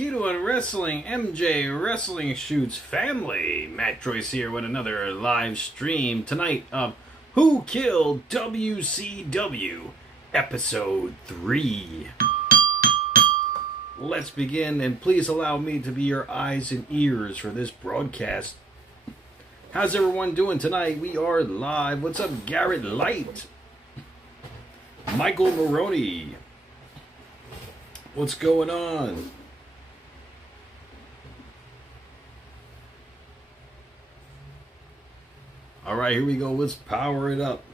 Keto Wrestling, MJ Wrestling Shoots family. MATTROISE here with another live stream tonight of Who Killed WCW, Episode 3. Let's begin, and please allow me to be your eyes and ears for this broadcast. How's everyone doing tonight? We are live. What's up, Garrett Light? Michael Maroney. What's going on? All right, here we go. Let's power it up.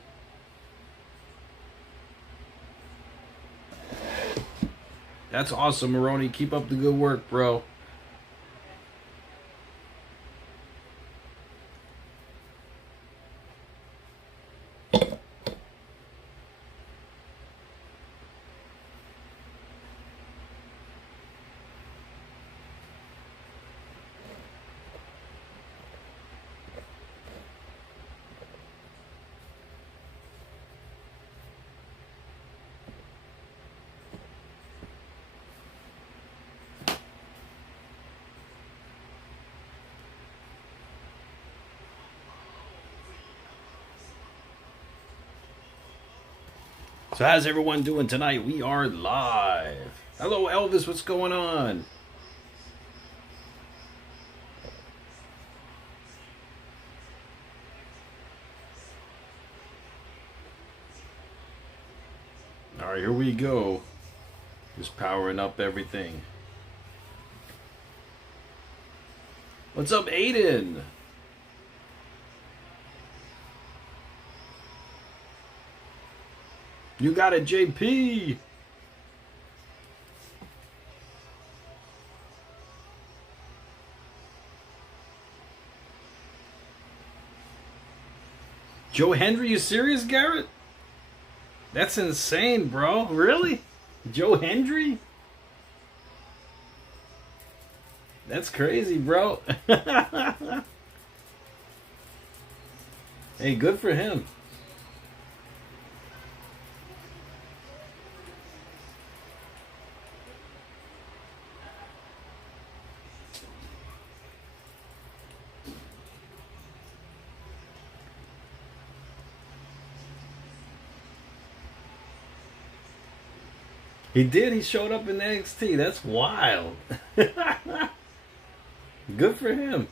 That's awesome, Maroney. Keep up the good work, bro. So how's everyone doing tonight? We are live. Hello, Elvis. What's going on? All right, here we go. Just powering up everything. What's up, Aiden? You got it, JP. Joe Hendry, you serious, Garrett? That's insane, bro. Really? Joe Hendry? That's crazy, bro. Hey, good for him. He did. He showed up in NXT. That's wild. Good for him.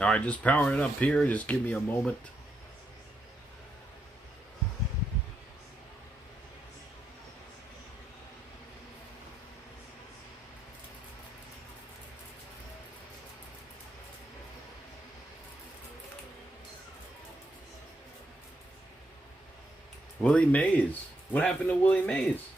All right, just powering it up here. Just give me a moment. Willie Mays. What happened to Willie Mays?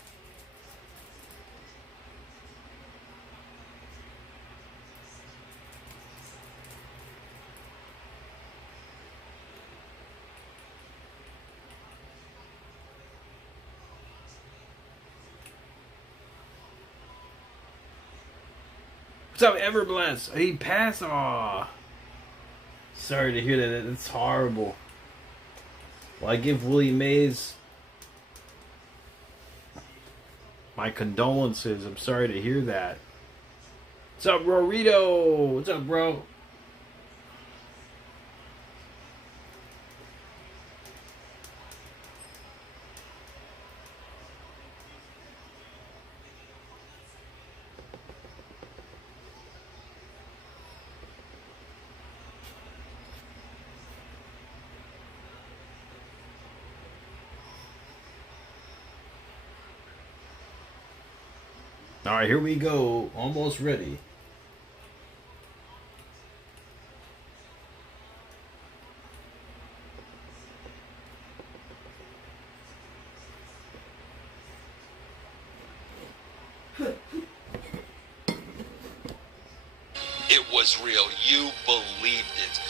What's up, Everblast? He passed. Aw. Sorry to hear that. It's horrible. Well, I give Willie Mays my condolences. I'm sorry to hear that. What's up, Rorito? What's up, bro? All right, here we go. Almost ready. was real. You believed it.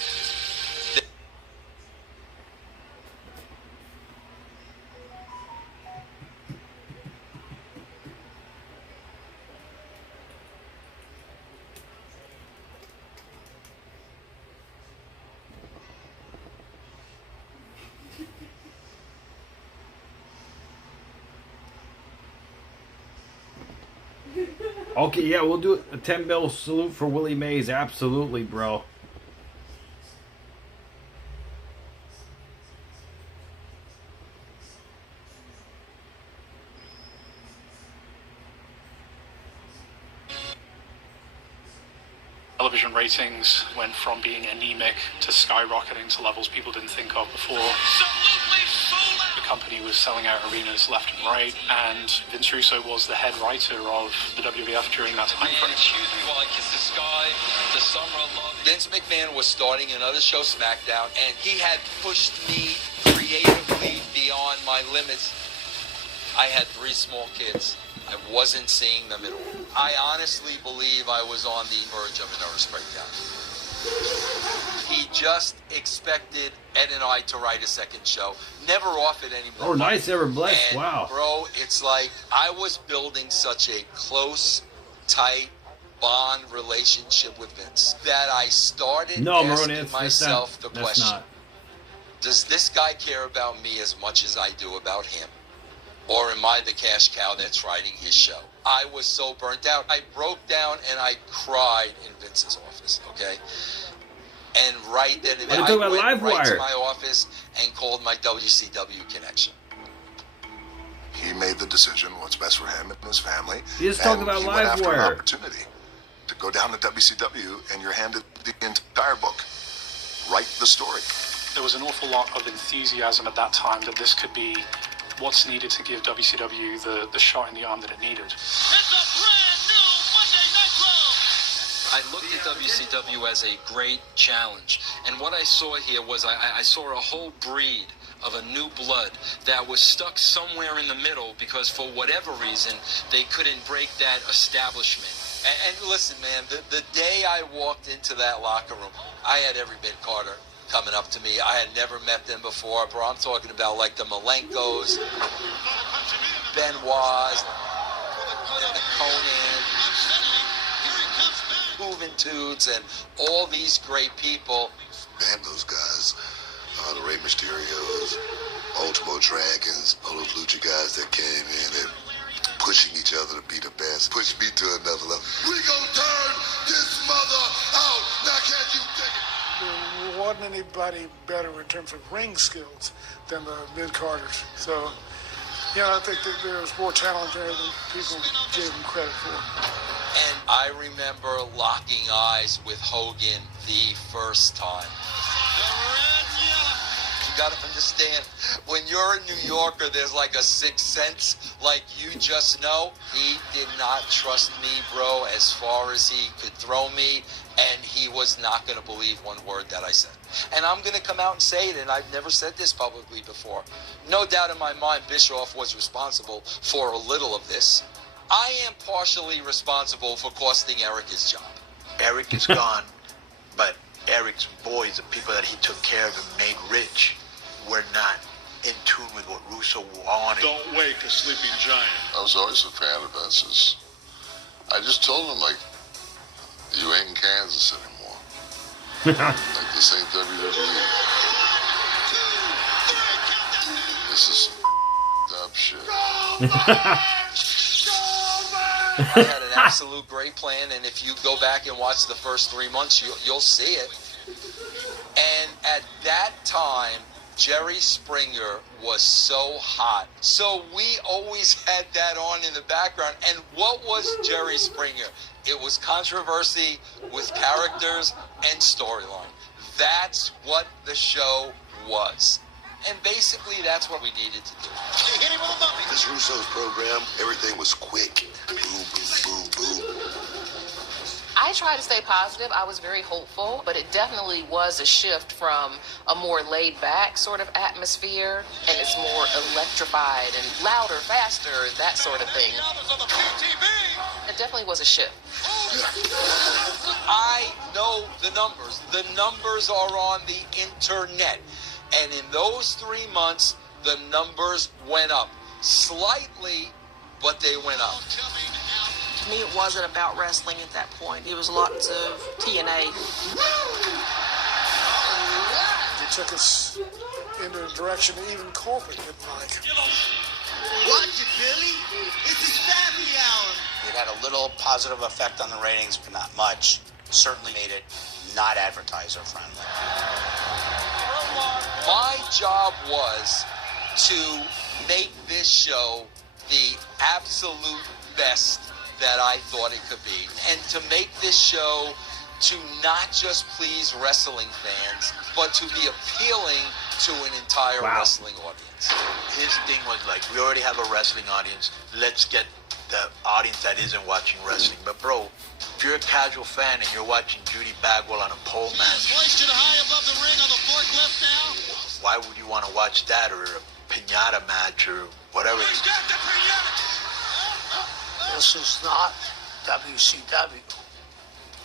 Okay, yeah, we'll do a 10-bell salute for Willie Mays. Absolutely, bro. Television ratings went from being anemic to skyrocketing to levels people didn't think of before. The company was selling out arenas left and right, and Vince Russo was the head writer of the WWF during that time frame. Excuse me while I kiss the sky, the summer of love. Vince McMahon was starting another show, SmackDown, and he had pushed me creatively beyond my limits. I had 3 small kids. I wasn't seeing them at all. I honestly believe I was on the verge of a nervous breakdown. He just expected Ed and I to write a second show. Never offered any more. Oh, nice, ever blessed. And, wow. Bro, it's like I was building such a close, tight bond relationship with Vince that I started asking myself the question, does this guy care about me as much as I do about him? Or am I the cash cow that's writing his show? I was so burnt out. I broke down and I cried in Vince's office, okay? And right then and there, I went right to my office and called my WCW connection. He made the decision what's best for him and his family. He just talked about Livewire. Went after an Livewire. opportunity to go down to WCW, and you're handed the entire book. Write the story. There was an awful lot of enthusiasm at that time that this could be what's needed to give WCW the shot in the arm that it needed. It's a brand new Monday Night Raw. I looked at WCW as a great challenge, and what I saw here was I saw a whole breed of a new blood that was stuck somewhere in the middle because for whatever reason they couldn't break that establishment. And listen, man, the day I walked into that locker room, I had every bit Carter coming up to me. I had never met them before, bro. I'm talking about like the Malenkos, Benoits, the Conan, Juventudes, and all these great people. Man, those guys, the Rey Mysterios, Ultimo Dragons, all those lucha guys that came in and pushing each other to be the best, push me to another level. We gonna turn this mother out. Now can't you dig it? There wasn't anybody better in terms of ring skills than the mid-carders. So, I think that there was more talent there than people gave them credit for. And I remember locking eyes with Hogan the first time. You gotta understand, when you're a New Yorker, there's like a sixth sense, like you just know. He did not trust me, bro, as far as he could throw me, and he was not gonna believe one word that I said. And I'm gonna come out and say it, and I've never said this publicly before. No doubt in my mind, Bischoff was responsible for a little of this. I am partially responsible for costing Eric his job. Eric is gone, but Eric's boys, the people that he took care of and made rich, were not in tune with what Russo wanted. Don't wake a sleeping giant. I was always a fan of Vince's. I just told him, like, you ain't in Kansas anymore. Like, this ain't WWE. This is some up shit. I had an absolute great plan, and if you go back and watch the first 3 months, you'll see it. And at that time, Jerry Springer was so hot. So we always had that on in the background. And what was Jerry Springer? It was controversy with characters and storyline. That's what the show was. And basically, that's what we needed to do. This Russo's program, everything was quick. Boom, boom, boom, boom. I try to stay positive. I was very hopeful, but it definitely was a shift from a more laid-back sort of atmosphere, and it's more electrified and louder, faster, that sort of thing. It definitely was a shift. I know the numbers. The numbers are on the internet. And in those 3 months, the numbers went up. Slightly, but they went up. To me, it wasn't about wrestling at that point. It was lots of TNA. It took us into a direction that even corporate didn't like. Watch it, Billy. It's a Savvy Hour. It had a little positive effect on the ratings, but not much. Certainly made it not advertiser friendly. My job was to make this show the absolute best that I thought it could be. And to make this show to not just please wrestling fans, but to be appealing to an entire wrestling audience. His thing was like, we already have a wrestling audience. Let's get the audience that isn't watching wrestling. But bro, if you're a casual fan and you're watching Judy Bagwell on a pole match, Hoisted high above the ring on the forklift now. why would you want to watch that, or a piñata match or whatever? He's got the piñata. This is not WCW.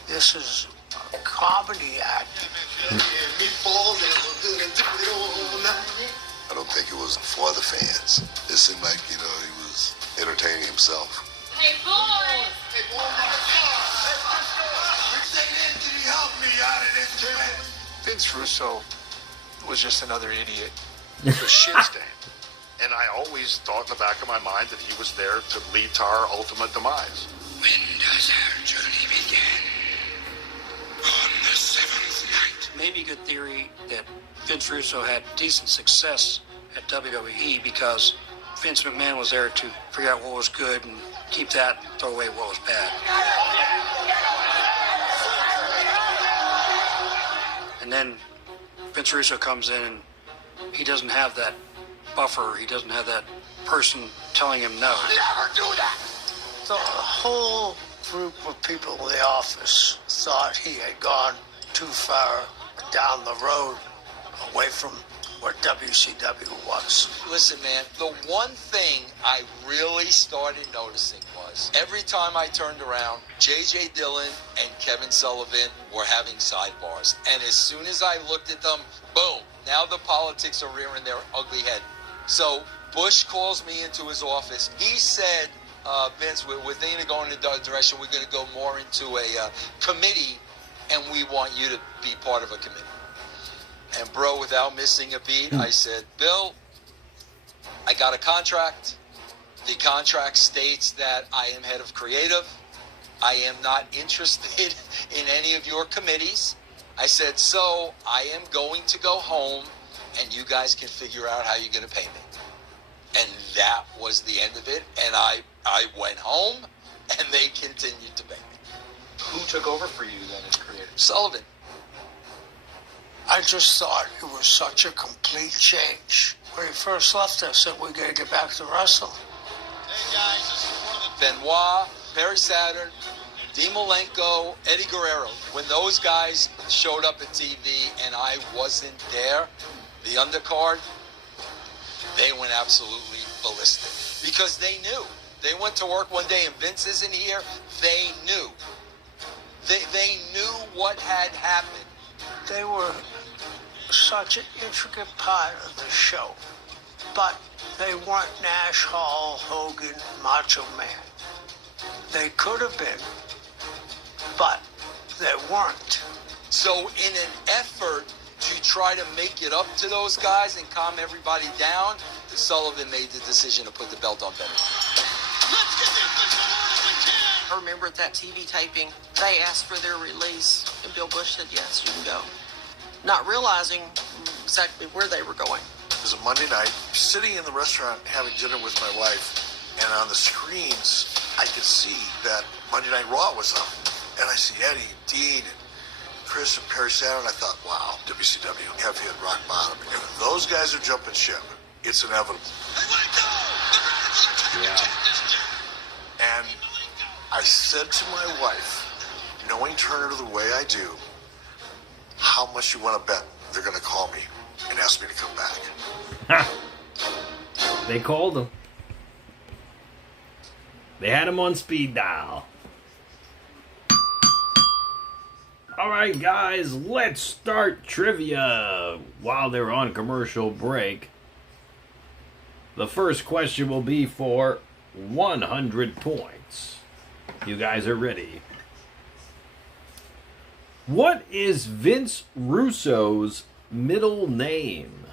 This is a comedy act. I don't think it was for the fans. It seemed like, he was entertaining himself. Hey, boys. Vince Russo was just another idiot. The shit stand. And I always thought in the back of my mind that he was there to lead to our ultimate demise. When does our journey begin? On the 7th night. Maybe good theory that Vince Russo had decent success at WWE because Vince McMahon was there to figure out what was good and keep that and throw away what was bad. And then Vince Russo comes in and he doesn't have that buffer. He doesn't have that person telling him no. Never do that. The whole group of people in the office thought he had gone too far down the road away from what WCW was. Listen, man, the one thing I really started noticing was every time I turned around, J.J. Dillon and Kevin Sullivan were having sidebars. And as soon as I looked at them, boom, now the politics are rearing their ugly head. So Bush calls me into his office. He said, Vince, we're thinking of going in a direction. We're going to go more into a committee, and we want you to be part of a committee. And bro, without missing a beat, I said, Bill, I got a contract. The contract states that I am head of creative. I am not interested in any of your committees. I said, so I am going to go home and you guys can figure out how you're going to pay me. And that was the end of it. And I went home and they continued to pay me. Who took over for you then as creative? Sullivan. I just thought it was such a complete change. When he first left, I said, we got to get back to wrestling. Hey, guys, this is one of the... Benoit, Perry Saturn, Dean Malenko, Eddie Guerrero. When those guys showed up at TV and I wasn't there, the undercard, they went absolutely ballistic. Because they knew. They went to work one day and Vince isn't here. They knew. They knew what had happened. They were such an intricate part of the show, but they weren't Nash, Hall, Hogan, Macho Man. They could have been, but they weren't. So in an effort to try to make it up to those guys and calm everybody down, Sullivan made the decision to put the belt on Benoit. Let's get the official word if we can. I remember at that TV taping, they asked for their release, and Bill Bush said, yes, you can go. Not realizing exactly where they were going. It was a Monday night, sitting in the restaurant having dinner with my wife, and on the screens, I could see that Monday Night Raw was up. And I see Eddie, and Dean, and Chris, and Perry Saturn. I thought, wow, WCW have hit rock bottom. And if those guys are jumping ship, it's inevitable. Yeah. And I said to my wife, knowing Turner the way I do, how much you want to bet they're going to call me and ask me to come back? They called him. They had him on speed dial. All right, guys, let's start trivia while they're on commercial break. The first question will be for 100 points. You guys are ready. What is Vince Russo's middle name?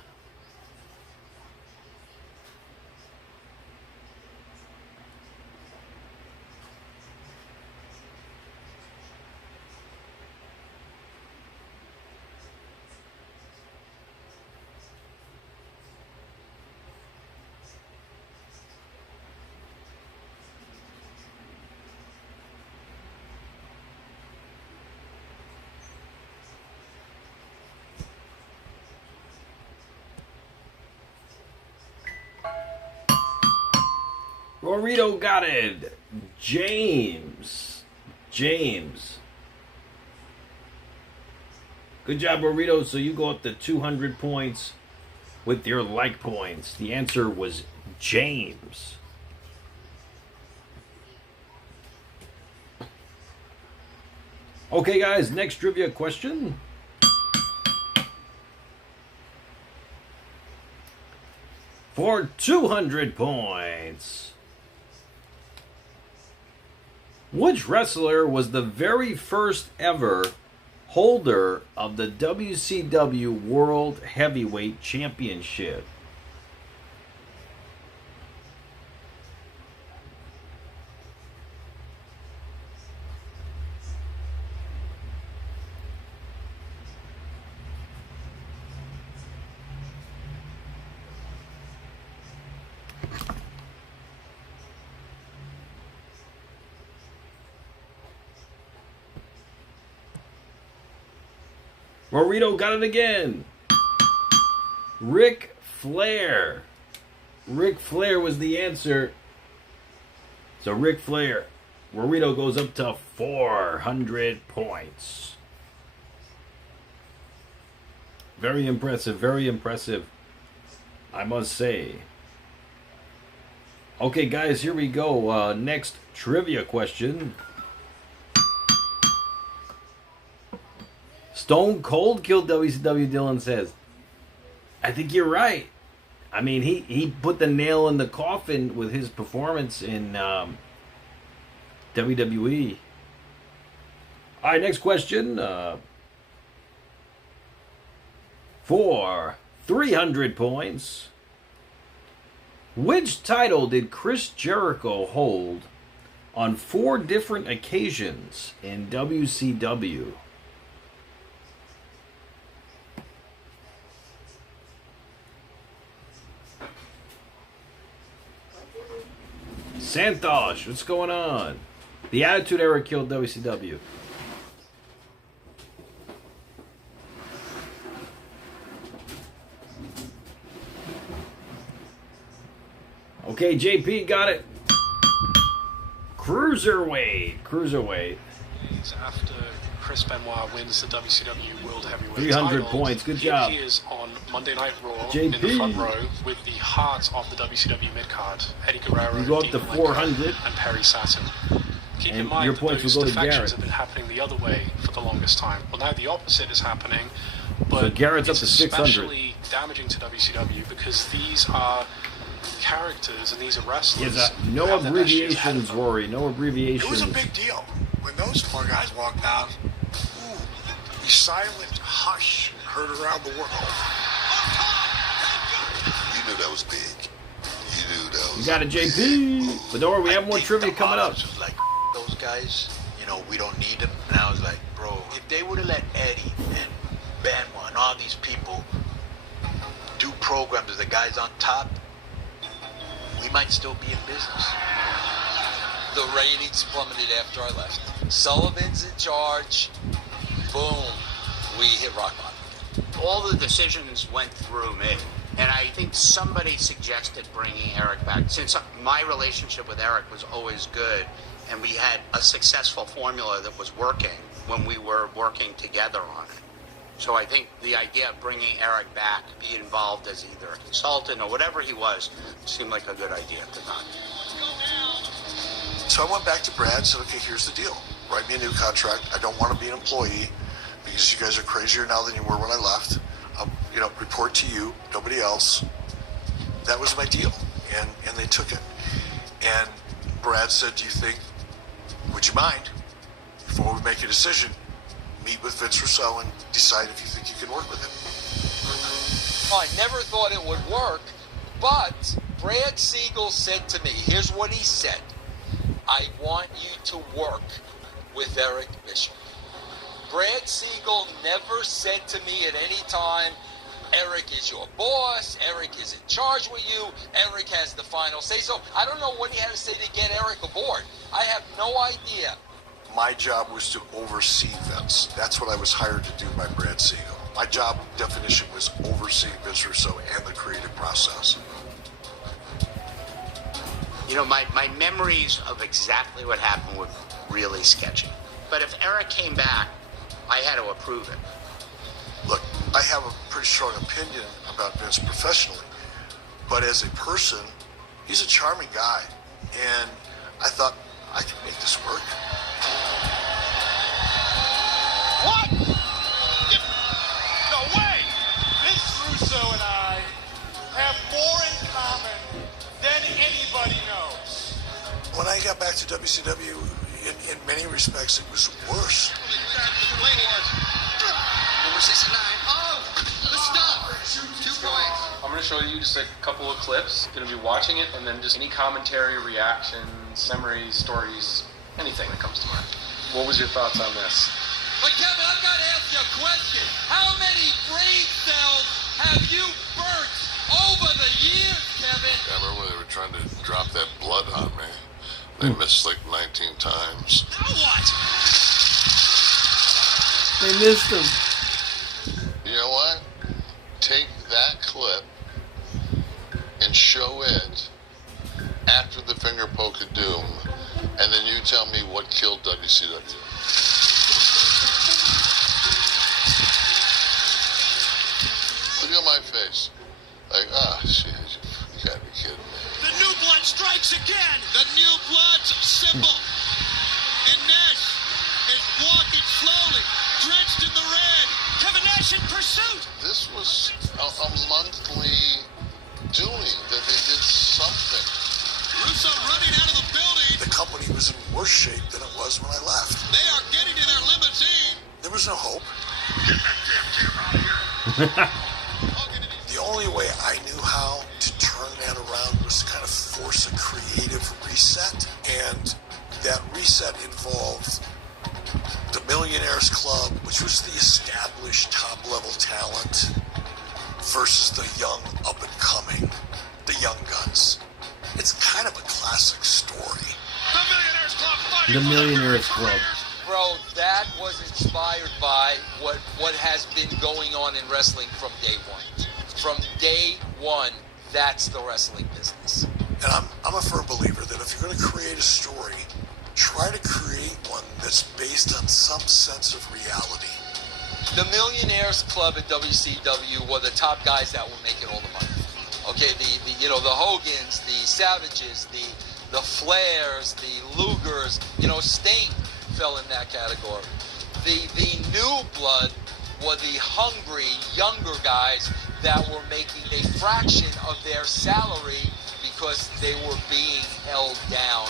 Rorito got it. James. Good job, Rorito. So you go up to 200 points with your like points. The answer was James. Okay, guys, next trivia question. For 200 points. Which wrestler was the very first ever holder of the WCW World Heavyweight Championship? Rorito got it again. Ric Flair. Ric Flair was the answer. So Ric Flair. Rorito goes up to 400 points. Very impressive, I must say. Okay, guys, here we go. Next trivia question. Stone Cold killed WCW, Dylan says. I think you're right. I mean, he put the nail in the coffin with his performance in WWE. All right, next question. For 300 points. Which title did Chris Jericho hold on 4 different occasions in WCW? Santosh, what's going on? The Attitude Era killed WCW. Okay, JP got it. Cruiserweight. After Chris Benoit wins the WCW World Heavyweight 300 title, points. Good job. He is on Monday Night Raw JP. in the front row with the heart of the WCW mid-card, Eddie Guerrero, You go up to 400. and Perry Saturn. Keep in And mind your that points those will go to defections Garrett. have been happening the other way for the longest time. Well, now the opposite is happening, but So Garrett's up it's to 600. especially damaging to WCW because these are characters and these are wrestlers. Yes, no who have their best years ahead of abbreviations, them. Rory. No It was abbreviations. a big deal when those 4 guys walked down. The silent hush heard around the world. You knew that was big. You knew that was You got it, JP. But don't worry, we have more trivia coming up. Was like, those guys, you know, we don't need them. And I was like, bro, if they would have let Eddie and Benoit and all these people do programs as the guys on top, we might still be in business. The ratings plummeted after I left. Sullivan's in charge. Boom. We hit rock bottom. All the decisions went through me. And I think somebody suggested bringing Eric back. Since my relationship with Eric was always good, and we had a successful formula that was working when we were working together on it. So I think the idea of bringing Eric back, be involved as either a consultant or whatever he was, seemed like a good idea at the time. So I went back to Brad and said, okay, here's the deal. Write me a new contract. I don't want to be an employee. because you guys are crazier now than you were when I left. I'll, report to you, nobody else. That was my deal, and they took it. And Brad said, would you mind, before we make a decision, meet with Vince Russo and decide if you think you can work with him? I never thought it would work, but Brad Siegel said to me, here's what he said: I want you to work with Eric Bischoff. Brad Siegel never said to me at any time, Eric is your boss, Eric is in charge with you, Eric has the final say. So I don't know what he had to say to get Eric aboard. I have no idea. My job was to oversee Vince. That's what I was hired to do by Brad Siegel. My job definition was overseeing Vince Russo and the creative process. My memories of exactly what happened were really sketchy. But if Eric came back, I had to approve it. Look, I have a pretty strong opinion about Vince professionally, but as a person, he's a charming guy, and I thought I could make this work. What? No way! Vince Russo and I have more in common than anybody knows. When I got back to WCW, in many respects, it was worse. Number 69. Oh, let's stop. 2 points. I'm going to show you just a couple of clips. Going to be watching it, and then just any commentary, reactions, memories, stories, anything that comes to mind. What was your thoughts on this? But Kevin, I've got to ask you a question. How many brain cells have you burnt over the years, Kevin? I remember when they were trying to drop that blood on me. They missed like 19 times. Now what? They missed him. You know what? Take that clip and show it after the finger poke of doom, and then you tell me what killed WCW. Look at my face. Like, shit, you gotta be kidding me. The new blood strikes again. The new blood's symbol. And Nash is walking slowly, drenched in the red. Kevin Nash in pursuit. This was a monthly doing that they did something. Russo running out of the building. The company was in worse shape than it was when I left. They are getting to their limousine. There was no hope. Get that damn camera out of here. The only way I knew how to turn that around was to kind of force a creative reset. And that reset involved the Millionaires Club, which was the established top-level talent, versus the young, up-and-coming, the young guns. It's kind of a classic story. The Millionaires Club. The Millionaires Club. Bro, that was inspired by what has been going on in wrestling from day one. From day one, that's the wrestling business. And I'm a firm believer that if you're going to create a story, try to create one that's based on some sense of reality. The Millionaires Club at WCW were the top guys that were making all the money. Okay, the Hogans, the Savages, the Flairs, the Lugers, Sting fell in that category. The new blood were the hungry, younger guys that were making a fraction of their salary because they were being held down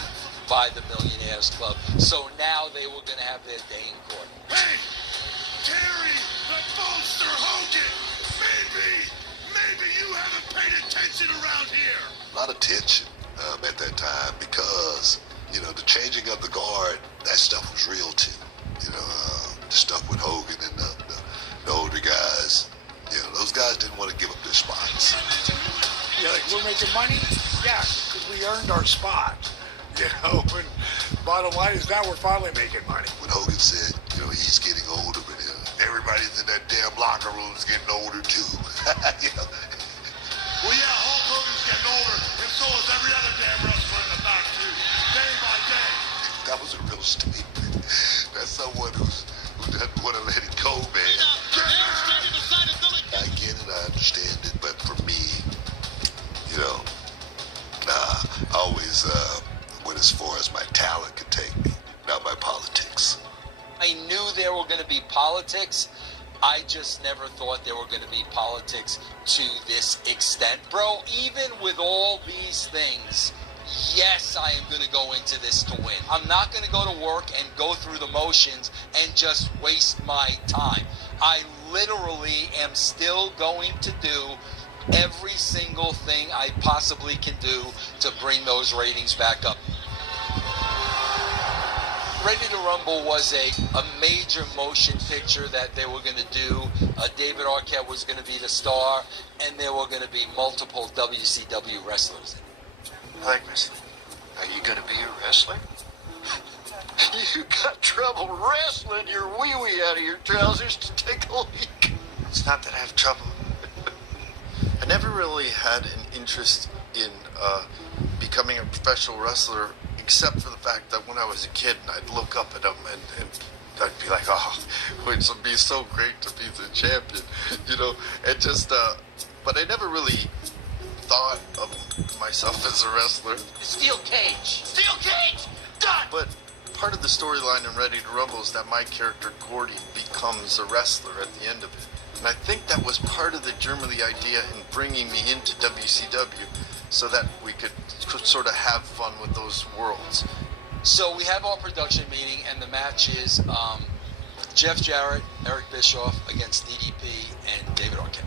by the Millionaires Club. So now they were going to have their day in court. Hey, Terry, the Bolster Hogan. Maybe you haven't paid attention around here. A lot of tension at that time because, the changing of the guard, that stuff was real too. The stuff with Hogan and the older guys. Those guys didn't want to give up their spots. Yeah, like we're making money? Yeah, because we earned our spot. And bottom line is now we're finally making money. When Hogan said, he's getting older, but everybody's in that damn locker room is getting older too. Well, yeah, Hulk Hogan's getting older, and so is every other damn wrestler in the back, too. Day by day. That was a real statement. That's someone who doesn't want to let it go, man. I get it, I understand it, but for me, I always went as far as my talent could take me, not my politics. I knew there were going to be politics, I just never thought there were going to be politics to this extent. Bro, even with all these things, yes, I am going to go into this to win. I'm not going to go to work and go through the motions and just waste my time. I literally am still going to do every single thing I possibly can do to bring those ratings back up. Ready to Rumble was a major motion picture that they were going to do. David Arquette was going to be the star, and there were going to be multiple WCW wrestlers in it. I like wrestling. Are you going to be a wrestler? You got trouble wrestling your wee-wee out of your trousers to take a leak. It's not that I have trouble. I never really had an interest in becoming a professional wrestler, except for the fact that when I was a kid, I'd look up at them and I'd be like, oh, it would be so great to be the champion, you know, and just, but I never really thought of myself as a wrestler. Steel cage! Steel cage! Done! But part of the storyline in Ready to Rumble is that my character, Gordy, becomes a wrestler at the end of it. And I think that was part of the germ of the idea in bringing me into WCW, so that we could sort of have fun with those worlds. So we have our production meeting, and the match is Jeff Jarrett, Eric Bischoff against DDP and David Arquette.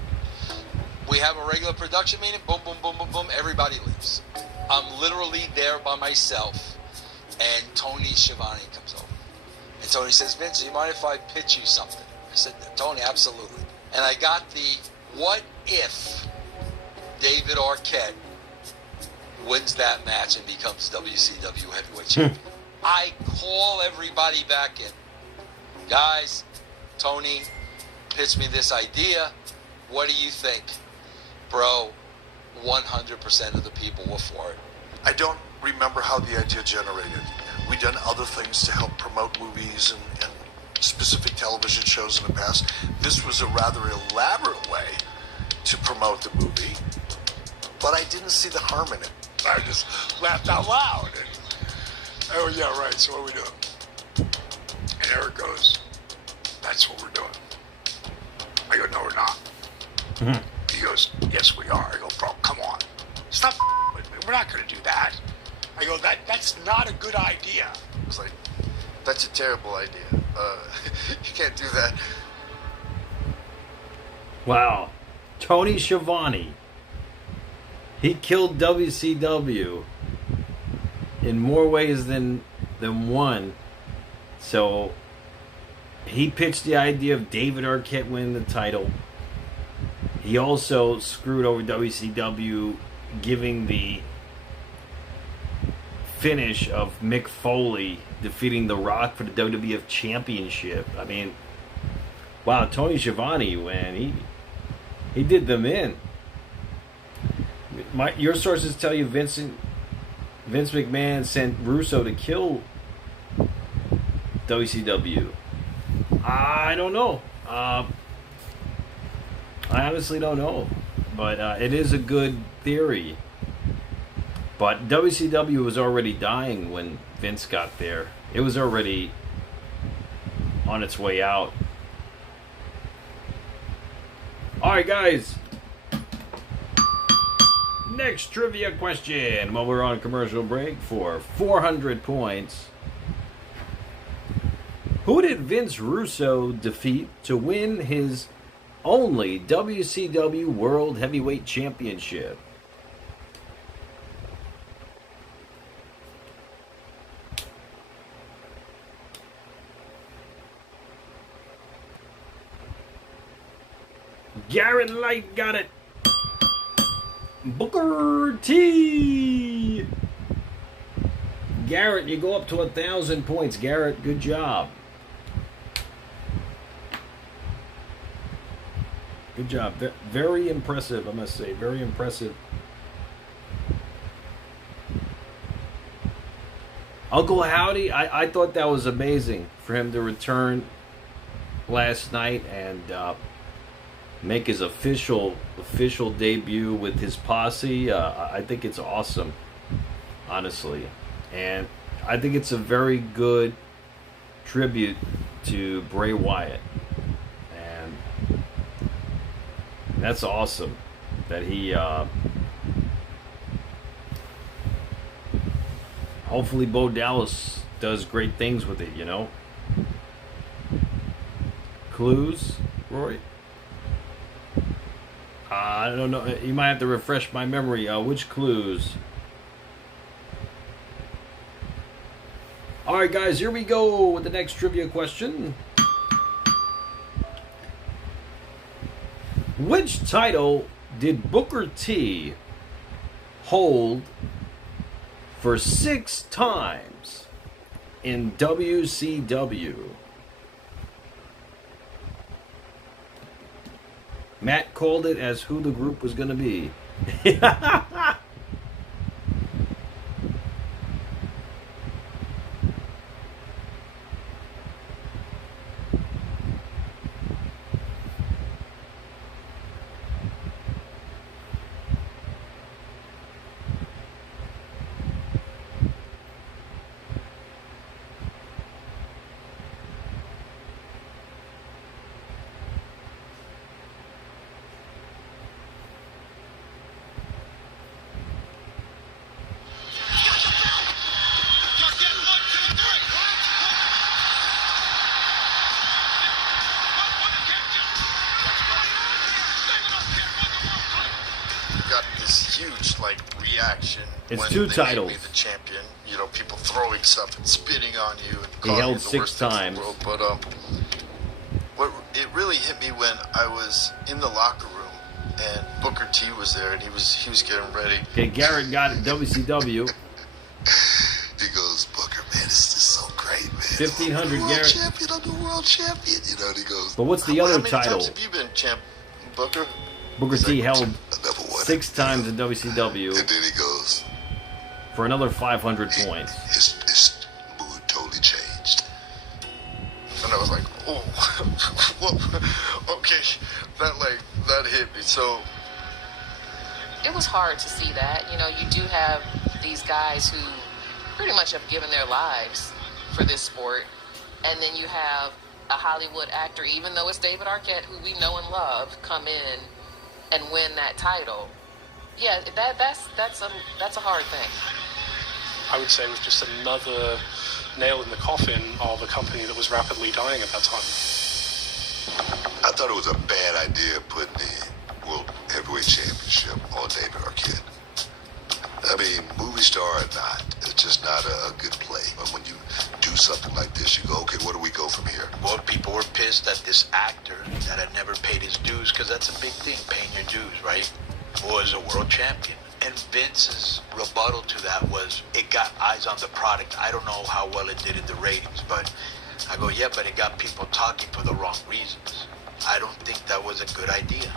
We have a regular production meeting, boom, boom, boom, boom, boom, everybody leaves. I'm literally there by myself, and Tony Schiavone comes over. And Tony says, Vince, do you mind if I pitch you something? I said, Tony, absolutely. And I got the, what if David Arquette wins that match and becomes WCW heavyweight champion? I call everybody back in. Guys, Tony pitched me this idea. What do you think? Bro, 100% of the people were for it. I don't remember how the idea generated. We've done other things to help promote movies and specific television shows in the past. This was a rather elaborate way to promote the movie, but I didn't see the harm in it. I just laughed out loud. And, oh, yeah, right, so what are we doing? And Eric goes, that's what we're doing. I go, no, we're not. Mm-hmm. He goes, yes, we are. I go, bro, come on. Stop with me. We're not going to do that. I go, that's not a good idea. It's like, that's a terrible idea. You can't do that. Wow. Tony Schiavone. He killed WCW in more ways than one. So he pitched the idea of David Arquette winning the title. He also screwed over WCW, giving the finish of Mick Foley defeating The Rock for the WWF Championship. I mean, wow, Tony Schiavone, man, he did them in. Your sources tell you Vince McMahon sent Russo to kill WCW. I don't know. I honestly don't know. But it is a good theory. But WCW was already dying when Vince got there. It was already on its way out. Alright, guys. Next trivia question. While we're on commercial break for 400 points. Who did Vince Russo defeat to win his only WCW World Heavyweight Championship? Garrett Light got it. Booker T. Garrett, you go up to 1,000 points. Garrett, good job. Good job. Very impressive, I must say. Very impressive. Uncle Howdy, I thought that was amazing for him to return last night and make his official debut with his posse. I think it's awesome, honestly. And I think it's a very good tribute to Bray Wyatt. And That's awesome that he hopefully Bo Dallas does great things with it, you know. Clues, Roy? I don't know. You might have to refresh my memory. Which clues? Alright guys, here we go with the next trivia question. Which title did Booker T hold for 6 times in WCW? Matt called it as who the group was going to be. Reaction. It's when 2 they titles. made me the champion. You know, people throwing stuff and spitting on you. And he held 6 times. But what it really hit me when I was in the locker room and Booker T was there and he was getting ready. Okay, Garrett got it. WCW. He goes, Booker, man, this is so great, man. 1500 I'm Garrett. champion, I'm the world champion. You know, and he goes. But what's the other How many title? times have you been champ, Booker? Booker T held 6 times in WCW. And then he goes. For another 500 points. His mood totally changed. And I was like, oh, okay, that hit me. So it was hard to see that. You know, you do have these guys who pretty much have given their lives for this sport, and then you have a Hollywood actor, even though it's David Arquette, who we know and love, come in and win that title. Yeah, that's a hard thing. I would say it was just another nail in the coffin of a company that was rapidly dying at that time. I thought it was a bad idea putting the World Heavyweight Championship on David Arquette. I mean, movie star or not, it's just not a good play. But when you do something like this, you go, okay, where do we go from here? Well, people were pissed that this actor that had never paid his dues, because that's a big thing, paying your dues, right, was a world champion. And Vince's rebuttal to that was, it got eyes on the product. I don't know how well it did in the ratings, but I go, yeah, but it got people talking for the wrong reasons. I don't think that was a good idea.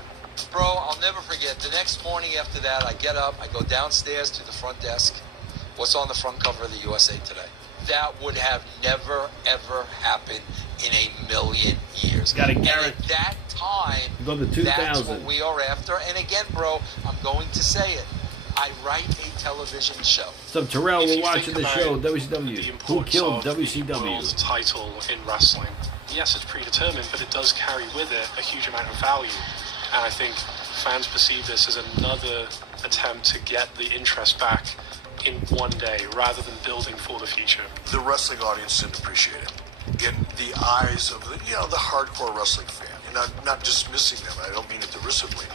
Bro, I'll never forget. The next morning after that, I get up, I go downstairs to the front desk. What's on the front cover of the USA Today? That would have never, ever happened in a million years. Got it, and Garrett. at that time, Go to 2000. that's what we are after. And again, bro, I'm going to say it. I write a television show. What's up, Terrell? We're watching the show, The WCW. Who importance killed of the WCW? world title in wrestling. Yes, it's predetermined, but it does carry with it a huge amount of value. And I think fans perceive this as another attempt to get the interest back in one day, rather than building for the future. the wrestling audience didn't appreciate it. In the eyes of the hardcore wrestling fan, and not dismissing them. I don't mean it derisively,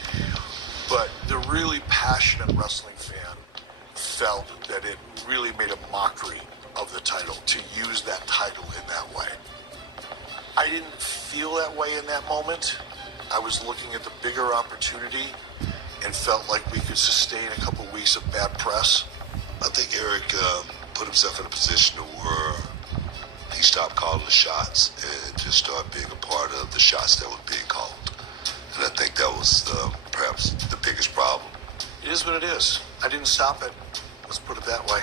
but the really passionate wrestling fan felt that it really made a mockery of the title to use that title in that way. I didn't feel that way in that moment. I was looking at the bigger opportunity and felt like we could sustain a couple weeks of bad press. I think Eric put himself in a position where he stopped calling the shots and just started being a part of the shots that were being called. And I think that was perhaps the biggest problem. It is what it is. I didn't stop it. Let's put it that way.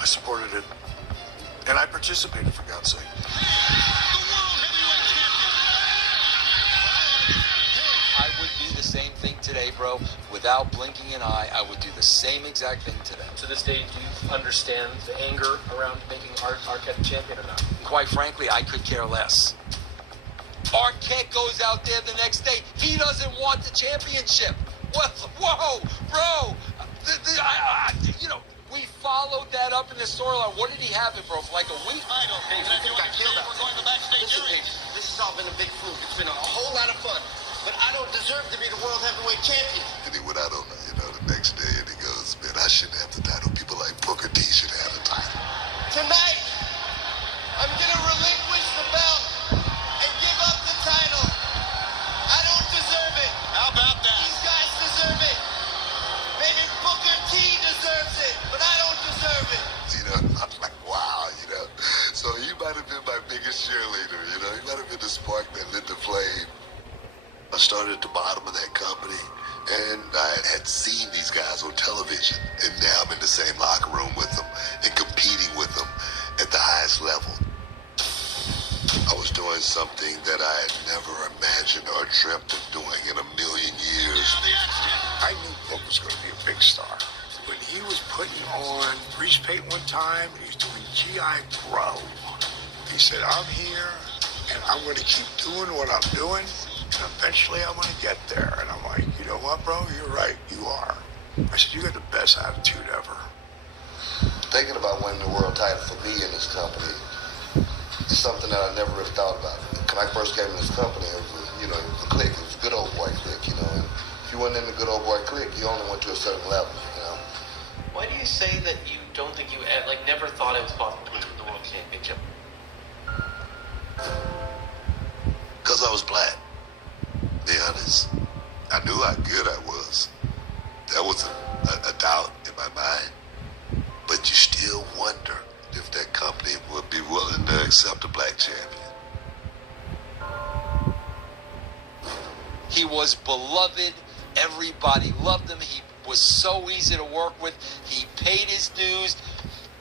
I supported it. And I participated, for God's sake. I would do the same thing today, bro. Without blinking an eye, I would do the same exact thing today. To this day, do you understand the anger around making Arquette champion or not? Quite frankly, I could care less. Arquette goes out there the next day. He doesn't want the championship. Well, whoa, bro. We followed that up in the storyline. What did he have it, bro, for like a week? I don't think that got killed out. We're going to backstage. This has all been a big fluke. It's been a whole lot of fun. But I don't deserve to be the world heavyweight champion. And he went out on the next day and he goes, man, I shouldn't have the title. People like Booker T should have the title. Tonight, I'm going to relinquish the belt and give up the title. I don't deserve it. How about that? These guys deserve it. Maybe Booker T deserves it, but I don't deserve it. I'm like, wow, So you might have been my biggest cheerleader, You might have been the spark that lit the flame. I started at the bottom of that company, and I had seen these guys on television, and now I'm in the same locker room with them and competing with them at the highest level. I was doing something that I had never imagined or dreamt of doing in a million years. I knew Book was going to be a big star. When he was putting on grease paint one time, he was doing G.I. Bro. He said, I'm here, and I'm going to keep doing what I'm doing, and eventually I'm going to get there. And I'm like, you know what, bro? You're right. You are. I said, you got the best attitude ever. Thinking about winning the world title for me in this company is something that I never really thought about. When I first came in this company, it was, it was a clique. It was a good old boy clique, And if you weren't in the good old boy clique, you only went to a certain level, Why do you say that you don't think you never thought it was possible to win the world championship? Because I was black. Be honest. I knew how good I was. There was a doubt in my mind. But you still wonder if that company would be willing to accept a black champion. He was beloved. Everybody loved him. He was so easy to work with. He paid his dues.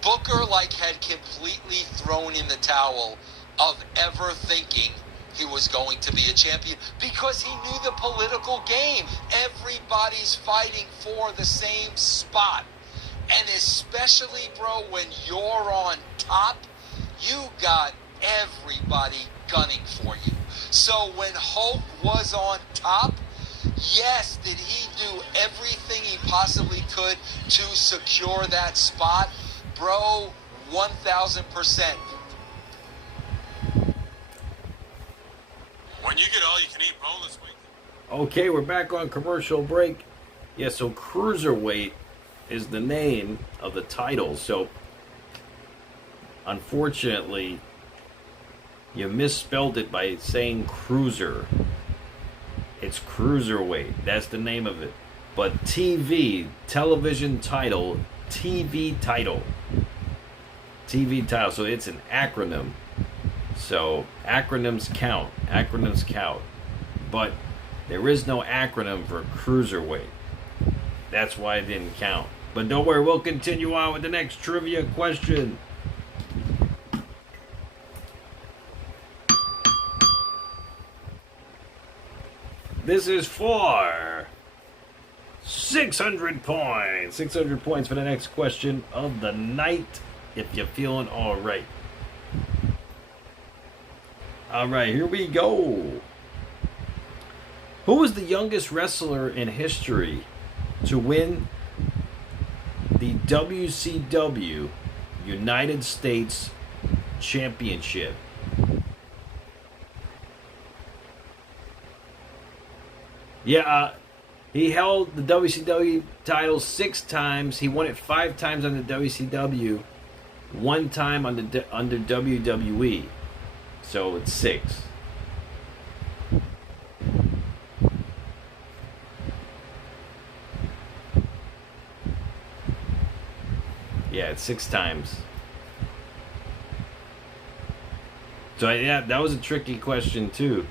Booker had completely thrown in the towel of ever thinking he was going to be a champion because he knew the political game. Everybody's fighting for the same spot. And especially, bro, when you're on top, you got everybody gunning for you. So when Hulk was on top, yes, did he do everything he possibly could to secure that spot? Bro, 1,000%. When you get all you can eat boneless week. Okay, we're back on commercial break. Yeah, so Cruiserweight is the name of the title. So, unfortunately, you misspelled it by saying Cruiser. It's Cruiserweight. That's the name of it. But television title, TV title. TV title. So it's an acronym. So acronyms count. But there is no acronym for Cruiserweight. That's why it didn't count. But don't worry, we'll continue on with the next trivia question. This is for 600 points. 600 points for the next question of the night, if you're feeling all right. All right, here we go. Who was the youngest wrestler in history to win the WCW United States Championship? Yeah, he held the WCW title 6 times. He won it 5 times under WCW, 1 time under WWE. So it's 6. Yeah, it's 6 times. So yeah, that was a tricky question too.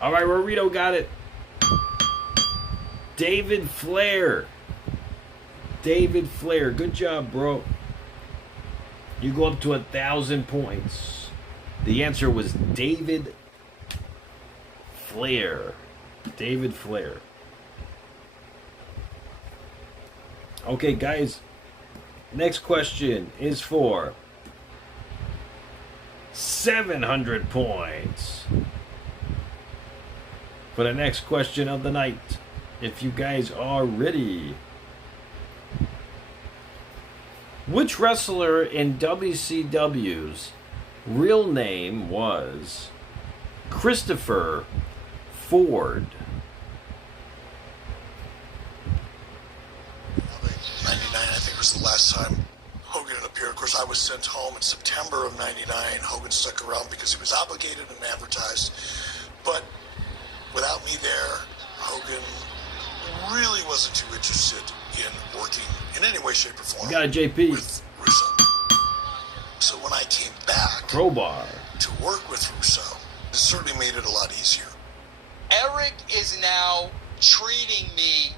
All right, Rorito got it. David Flair. David Flair. Good job, bro. You go up to 1,000 points. The answer was David Flair. David Flair. Okay, guys. Next question is for 700 points. For the next question of the night, if you guys are ready. Which wrestler in WCW's real name was Christopher Ford? 99, I think, was the last time Hogan appeared. Of course, I was sent home in September of 99. Hogan stuck around because he was obligated and advertised. But without me there, Hogan really wasn't too interested in working in any way, shape, or form. You got a JP. With Russo. So when I came back Crowbar to work with Russo, it certainly made it a lot easier. Eric is now treating me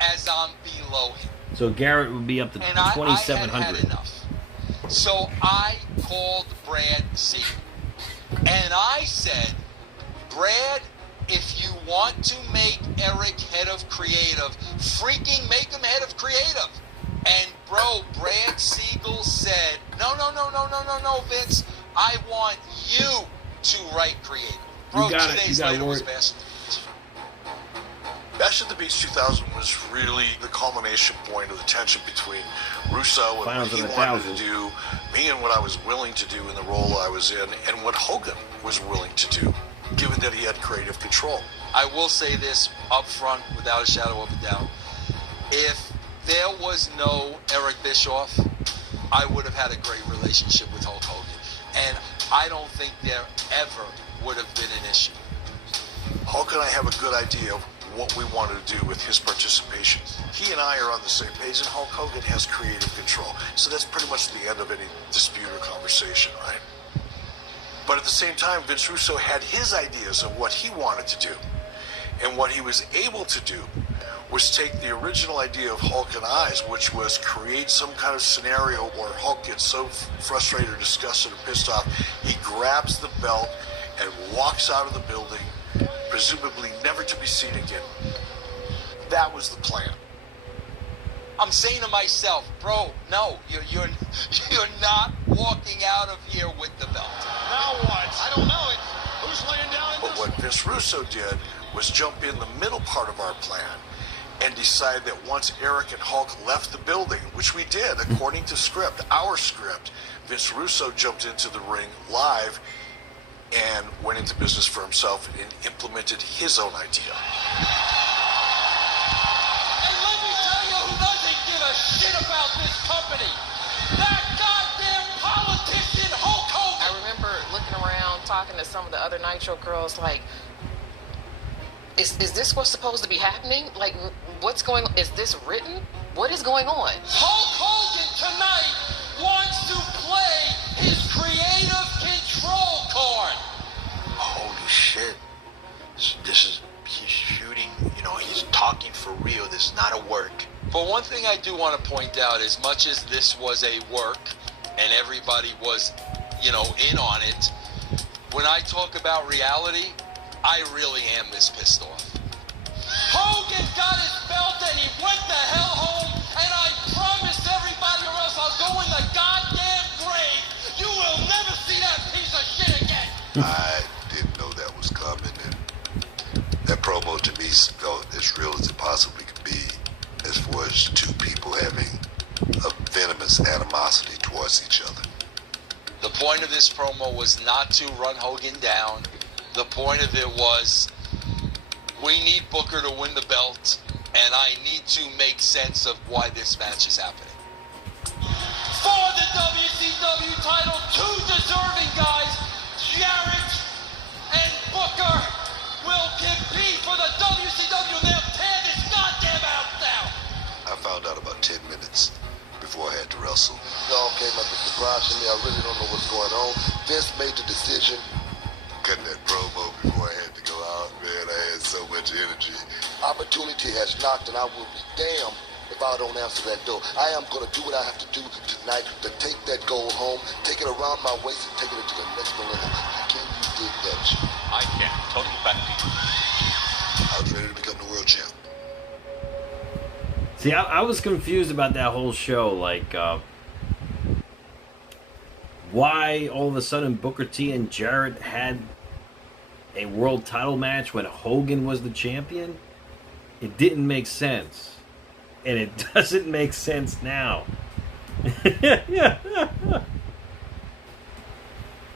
as I'm below him. So Garrett would be up to 2,700. I had enough. So I called Brad C. And I said, Brad, if you want to make Eric head of creative, freaking make him head of creative. And bro, Brad Siegel said, no, Vince, I want you to write creative. Bro, 2 days later was Bash at the Beach. Bash at the Beach 2000 was really the culmination point of the tension between Russo and what he wanted to do, me and what I was willing to do in the role I was in, and what Hogan was willing to do, given that he had creative control. I will say this up front without a shadow of a doubt. If there was no Eric Bischoff, I would have had a great relationship with Hulk Hogan. And I don't think there ever would have been an issue. Hulk and I have a good idea of what we wanted to do with his participation. He and I are on the same page, and Hulk Hogan has creative control. So that's pretty much the end of any dispute or conversation, right? But at the same time, Vince Russo had his ideas of what he wanted to do. And what he was able to do was take the original idea of Hulk and Eyes, which was create some kind of scenario where Hulk gets so frustrated or disgusted or pissed off, he grabs the belt and walks out of the building, presumably never to be seen again. That was the plan. I'm saying to myself, bro, no, you're not walking out of here with the belt. Now what? I don't know it. Who's laying down? But what Vince Russo did was jump in the middle part of our plan and decide that once Eric and Hulk left the building, which we did according to script, our script, Vince Russo jumped into the ring live and went into business for himself and implemented his own idea. And let me tell you who doesn't give a shit about this company. That goddamn politician Hulk Hogan. I remember looking around, talking to some of the other Nitro girls, like, is this what's supposed to be happening? Like, what's going on? Is this written? What is going on? Hulk Hogan tonight wants to play his creative control card. Holy shit. He's shooting, he's talking for real. This is not a work. But one thing I do want to point out, as much as this was a work and everybody was, in on it, when I talk about reality, I really am this pissed off. Hogan got his belt and he went the hell home, and I promised everybody or else I'll go in the goddamn grave. You will never see that piece of shit again. I didn't know that was coming, and that promo to me felt as real as it possibly could be, as far as two people having a venomous animosity towards each other. The point of this promo was not to run Hogan down. The point of it was, we need Booker to win the belt, and I need to make sense of why this match is happening. For the WCW title, two deserving guys, Jarrett and Booker, will compete for the WCW, and they'll tear this goddamn house down. I found out about 10 minutes before I had to wrestle. It all came up as a surprise to me. I really don't know what's going on. Vince made the decision. Cutting that promo before I had to go out, man, I had so much energy. Opportunity has knocked, and I will be damned if I don't answer that door. I am going to do what I have to do tonight to take that gold home, take it around my waist, and take it into the next millennium. Can you dig that shit? I can. Total fact. I was ready to become the world champ. See, I was confused about that whole show. Like, why all of a sudden Booker T and Jarrett had a world title match when Hogan was the champion. It didn't make sense. And it doesn't make sense now.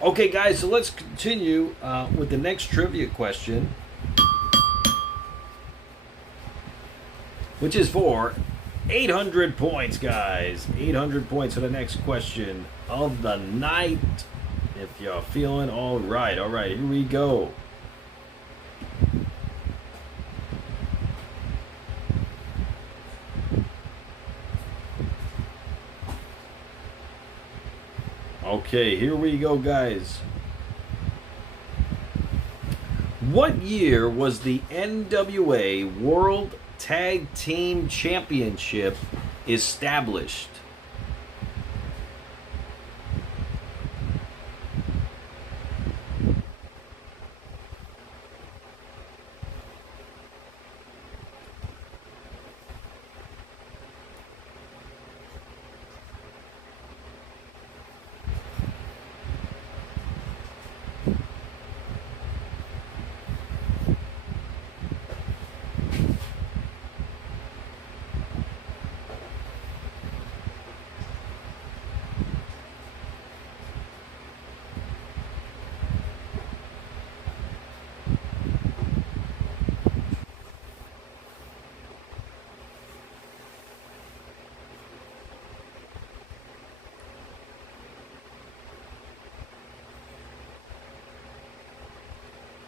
Okay, guys, so let's continue with the next trivia question, which is for 800 points, guys. 800 points for the next question of the night. If you're feeling all right, here we go. Okay, here we go, guys. What year was the NWA World Tag Team Championship established?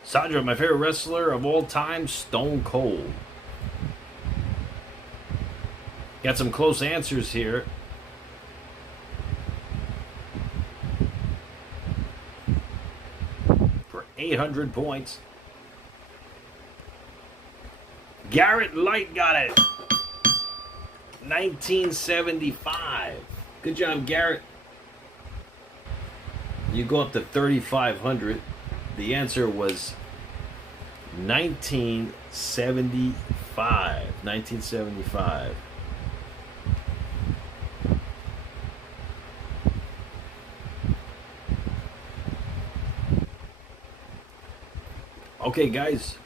Sandra, my favorite wrestler of all time, Stone Cold. Got some close answers here. For 800 points. Garrett Light got it. 1975. Good job, Garrett. You go up to 3,500. The answer was 1975. 1975. Okay, guys.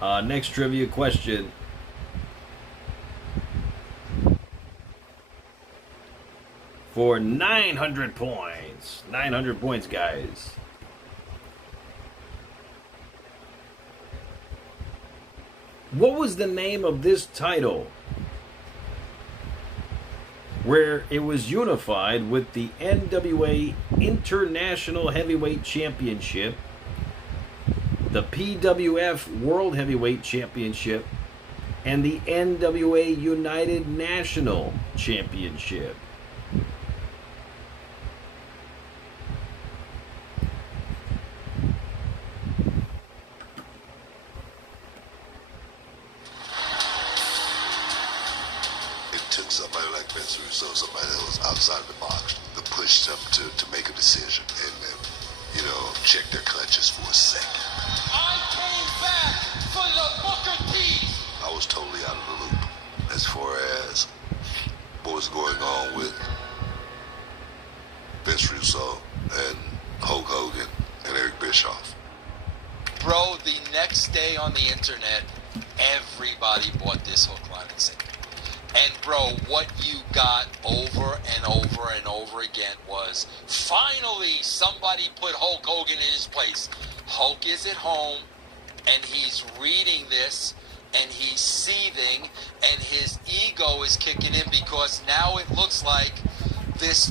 Next trivia question. For 900 points. 900 points, guys. What was the name of this title where it was unified with the NWA International Heavyweight Championship, the PWF World Heavyweight Championship, and the NWA United National Championship? Somebody like Vince Russo, somebody that was outside the box, to push them to make a decision and you know, check their clutches for a second. I came back for the Booker T. I was totally out of the loop as far as what was going on with Vince Russo and Hulk Hogan and Eric Bischoff. Bro, the next day on the internet, everybody bought this hook, line, and sinker. And bro, what you got over and over and over again was finally somebody put Hulk Hogan in his place. Hulk is at home and he's reading this and he's seething and his ego is kicking in because now it looks like this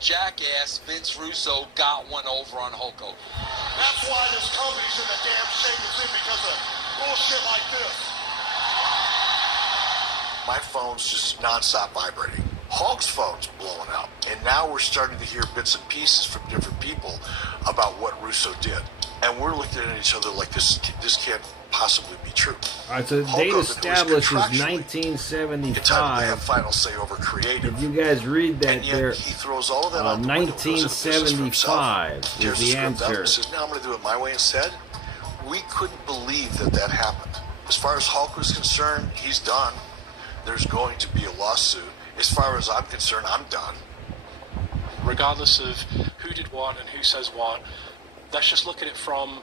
jackass Vince Russo got one over on Hulk Hogan. That's why this company's in the damn shape it's in, because of bullshit like this. My phone's just nonstop vibrating. Hulk's phone's blowing up. And now we're starting to hear bits and pieces from different people about what Russo did. And we're looking at each other like this can't possibly be true. All right, so the date established is 1975. It's time to have final say over creative. If you guys read that, and yet there, he throws all of that out the window, 1975 is the answer. He says, now I'm going to do it my way instead. We couldn't believe that happened. As far as Hulk was concerned, he's done. There's going to be a lawsuit. As far as I'm concerned, I'm done. regardless of who did what and who says what. Let's just look at it from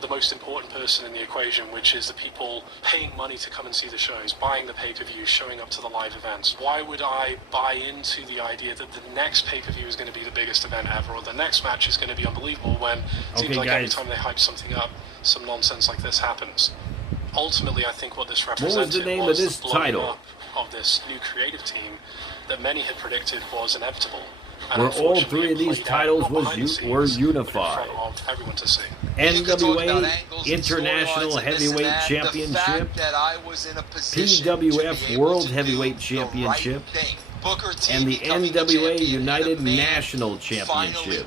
the most important person in the equation, which is the people paying money to come and see the shows, buying the pay-per-views, showing up to the live events. Why would I buy into the idea that the next pay-per-view is going to be the biggest event ever, or the next match is going to be unbelievable, when it seems like every time they hype something up, some nonsense like this happens? Ultimately, I think what this represented was the name of this title up of this new creative team that many had predicted was inevitable. Where all three of these titles were unified. Everyone to see. NWA International Heavyweight Championship, PWF World Heavyweight Championship, and the NWA United National Championship.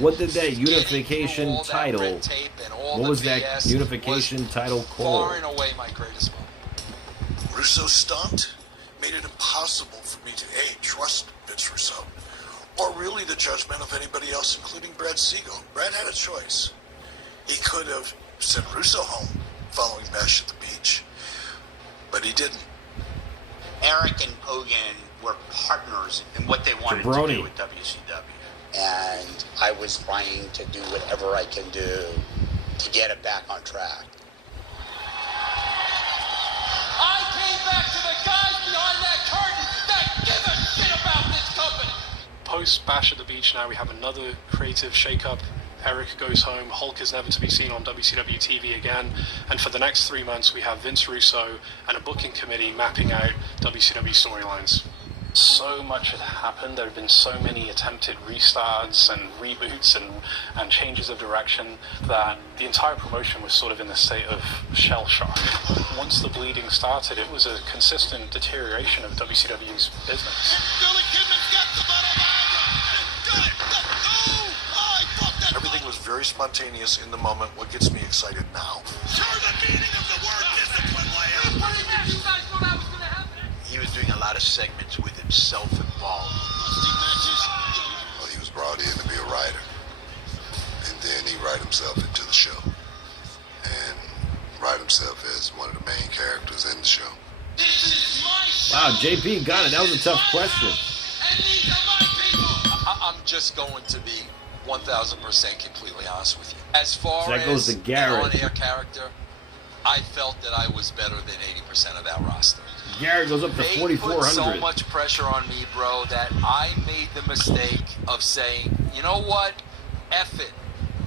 What did that unification title, what was that unification title called? Russo stunt made it impossible for me to A, trust Vince Russo, or really the judgment of anybody else, including Brad Siegel. Brad had a choice. He could have sent Russo home following Bash at the Beach, but he didn't. Eric and Hogan were partners in what they wanted to do with WCW. And I was trying to do whatever I can do to get it back on track. I came back to the guys behind that curtain that give a shit about this company. Post Bash at the Beach, now we have another creative shakeup. Eric goes home, Hulk is never to be seen on WCW TV again, and for the next 3 months we have Vince Russo and a booking committee mapping out WCW storylines. So much had happened, there had been so many attempted restarts and reboots and changes of direction that the entire promotion was sort of in a state of shell shock. Once the bleeding started, it was a consistent deterioration of WCW's business. Everything was very spontaneous in the moment. What gets me excited now? He was doing a lot of segments with himself involved. Well, he was brought in to be a writer, and then he write himself into the show, and write himself as one of the main characters in the show. Wow, JP got it. That was a tough question. I'm just going to be 1,000% completely honest with you. As far So that goes as to Garrett. an on-air character, I felt that I was better than 80% of that roster. Garrett goes up to They 4,400. put so much pressure on me, bro, that I made the mistake of saying, you know what? F it.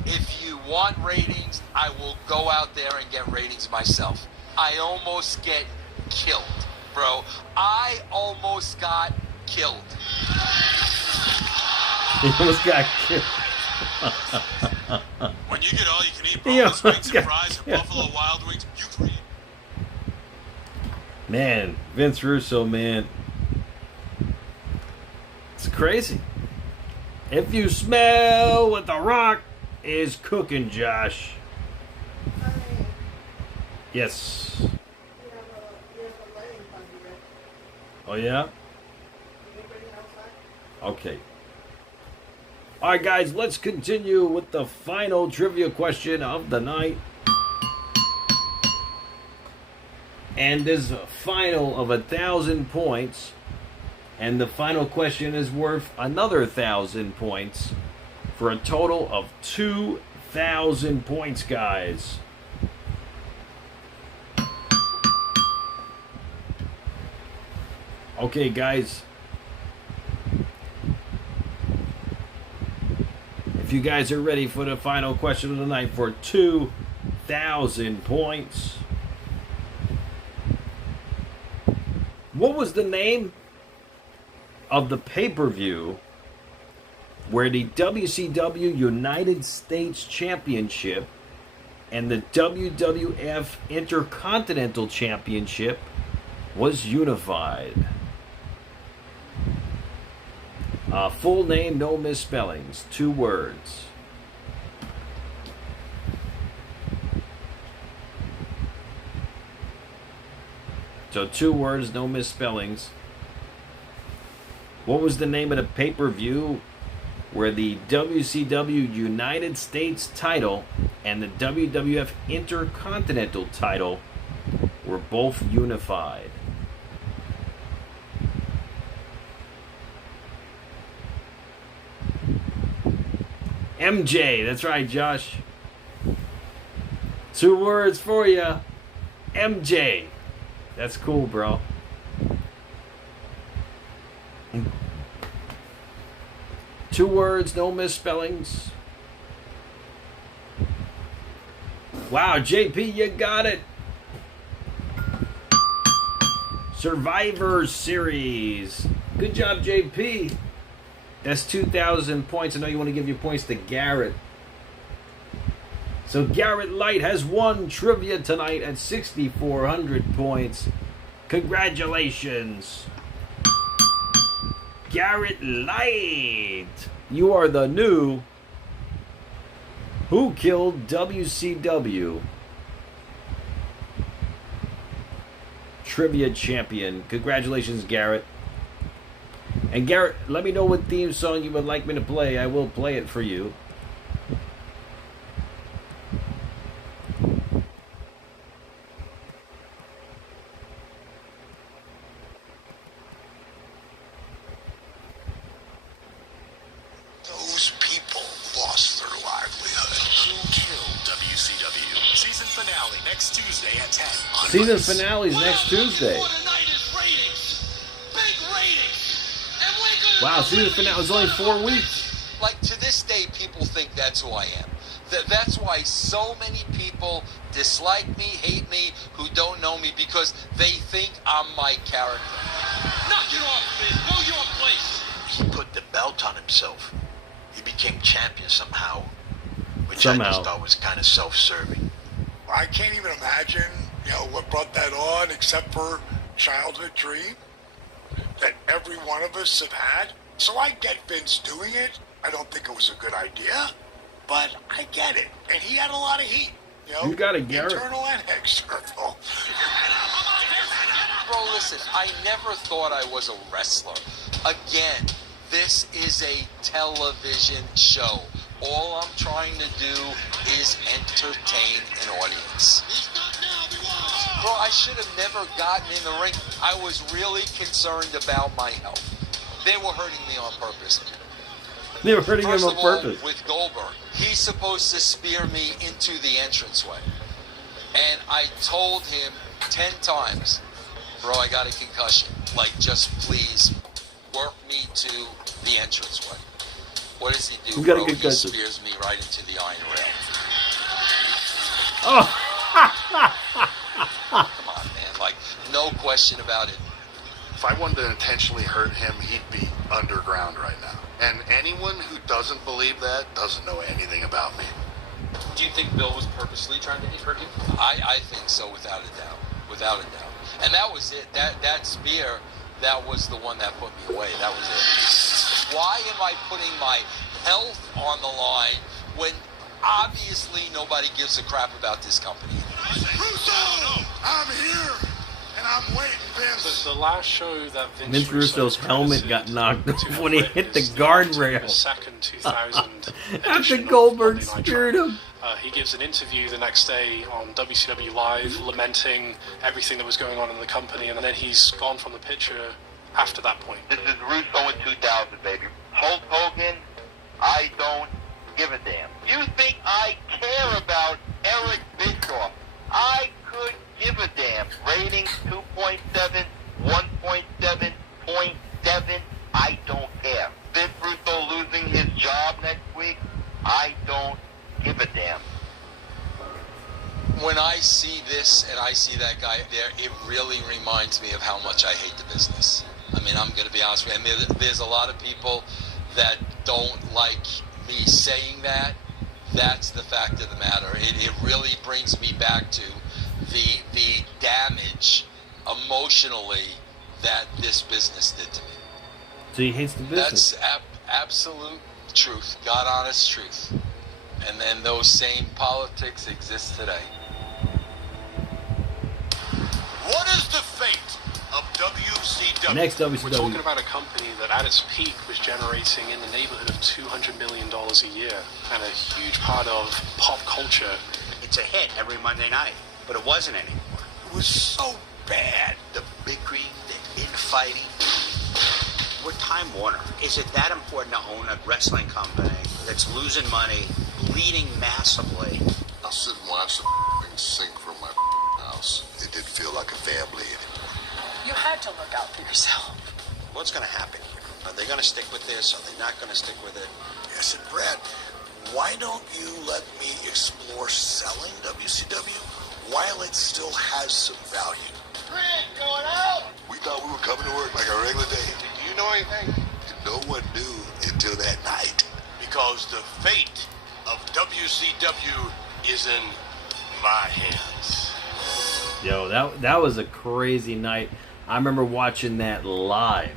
If you want ratings, I will go out there and get ratings myself. I almost get killed, bro. I almost got killed. He almost got killed. When you get all you can eat He boneless wings almost and got fries and killed. Buffalo Wild Wings, you create. Man, Vince Russo, man. It's crazy. If you smell what The Rock is cooking, Josh. Yes. Oh, yeah? Okay. All right, guys, let's continue with the final trivia question of the night. And this final of 1,000 points. And the final question is worth another 1,000 points. For a total of 2,000 points, guys. Okay, guys. If you guys are ready for the final question of the night for 2,000 points. What was the name of the pay-per-view where the WCW United States Championship and the WWF Intercontinental Championship was unified? Full name, no misspellings. 2 words. So 2 words, no misspellings. What was the name of the pay-per-view where the WCW United States title and the WWF Intercontinental title were both unified? MJ, that's right, Josh. 2 words for you. MJ. That's cool, bro. Two words, no misspellings. Wow, JP, you got it. Survivor Series. Good job, JP. That's 2,000 points. I know you want to give your points to Garrett. So Garrett Light has won trivia tonight at 6,400 points. Congratulations. Garrett Light. You are the new Who Killed WCW Trivia Champion. Congratulations, Garrett. And Garrett, let me know what theme song you would like me to play. I will play it for you. Those people lost their livelihood. Who killed WCW? Season finale next Tuesday at 10. Season finale's next Tuesday. Wow, season finale was only 4 weeks. Like, to this day, people think that's who I am. That's why so many people dislike me, hate me, who don't know me, because they think I'm my character. Knock it off, man. Know your place. He put the belt on himself. He became champion somehow, which I Somehow. just thought was kind of self-serving. I can't even imagine, what brought that on, except for childhood dream that every one of us have had. So I get Vince doing it. I don't think it was a good idea, but I get it. And he had a lot of heat. You got it, Garrett. Internal and external. Bro, listen, I never thought I was a wrestler. Again, this is a television show. All I'm trying to do is entertain an audience. Bro, I should have never gotten in the ring. I was really concerned about my health. They were hurting me on purpose. They were hurting him First on of all, purpose. with Goldberg, he's supposed to spear me into the entranceway. And I told him 10 times, bro, I got a concussion. Like, just please work me to the entranceway. What does he do, You got a bro? He concussion. spears me right into the iron rail. Oh. Come on, man. Like, no question about it. If I wanted to intentionally hurt him, he'd be underground right now. And anyone who doesn't believe that doesn't know anything about me. Do you think Bill was purposely trying to hurt you? I think so, without a doubt. Without a doubt. And that was it. That spear, that was the one that put me away. That was it. Why am I putting my health on the line when obviously nobody gives a crap about this company? Russo! I'm here, and I'm waiting, Vince. The last show that Vince Russo's helmet got knocked off when he hit the guardrail. 2nd, 2000. After Goldberg speared him. He gives an interview the next day on WCW Live, lamenting everything that was going on in the company, and then he's gone from the picture after that point. This is Russo in 2000, baby. Hulk Hogan, I don't give a damn. You think I care about Eric Bischoff? I could give a damn. Ratings 2.7, 1.7, 0.7, I don't care. Vince Russo losing his job next week, I don't give a damn. When I see this and I see that guy there, it really reminds me of how much I hate the business. I mean, I'm going to be honest with you. I mean, there's a lot of people that don't like me saying that. That's the fact of the matter. It really brings me back to the damage emotionally that this business did to me. So he hates the business. That's absolute truth, God honest truth. And then those same politics exist today. What is the fate of WCW? Next WCW. We're talking about a company that at its peak was generating in the neighborhood of $200 million a year, and a huge part of pop culture. It's a hit every Monday night, but it wasn't anymore. It was so bad. The bickering, the infighting. We're Time Warner. Is it that important to own a wrestling company that's losing money, bleeding massively? I'll sit and watch the thing sink from my house. It didn't feel like a family anymore. You had to look out for yourself. What's going to happen? Are they going to stick with this? Are they not going to stick with it? I said, Brad, why don't you let me explore selling WCW while it still has some value? Greg, going out! We thought we were coming to work like a regular day. Do you know anything? No one knew until that night. Because the fate of WCW is in my hands. Yo, that was a crazy night. I remember watching that live.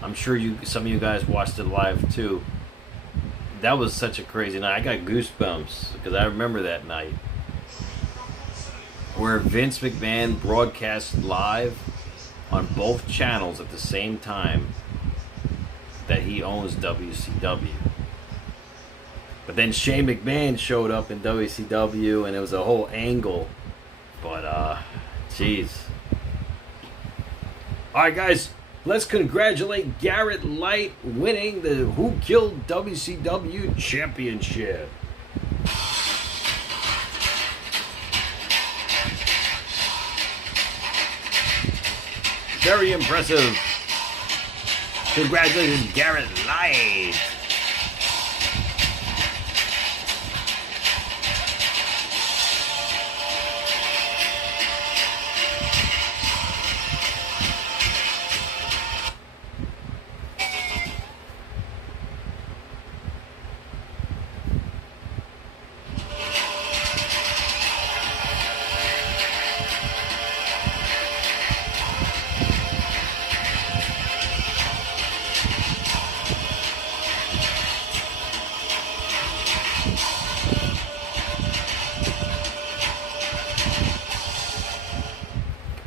I'm sure some of you guys watched it live too. That was such a crazy night. I got goosebumps because I remember that night where Vince McMahon broadcast live on both channels at the same time that he owns WCW. But then Shane McMahon showed up in WCW and it was a whole angle. But, jeez. Alright, guys. Let's congratulate Garrett Light winning the Who Killed WCW Championship. Very impressive. Congratulations, Garrett Light.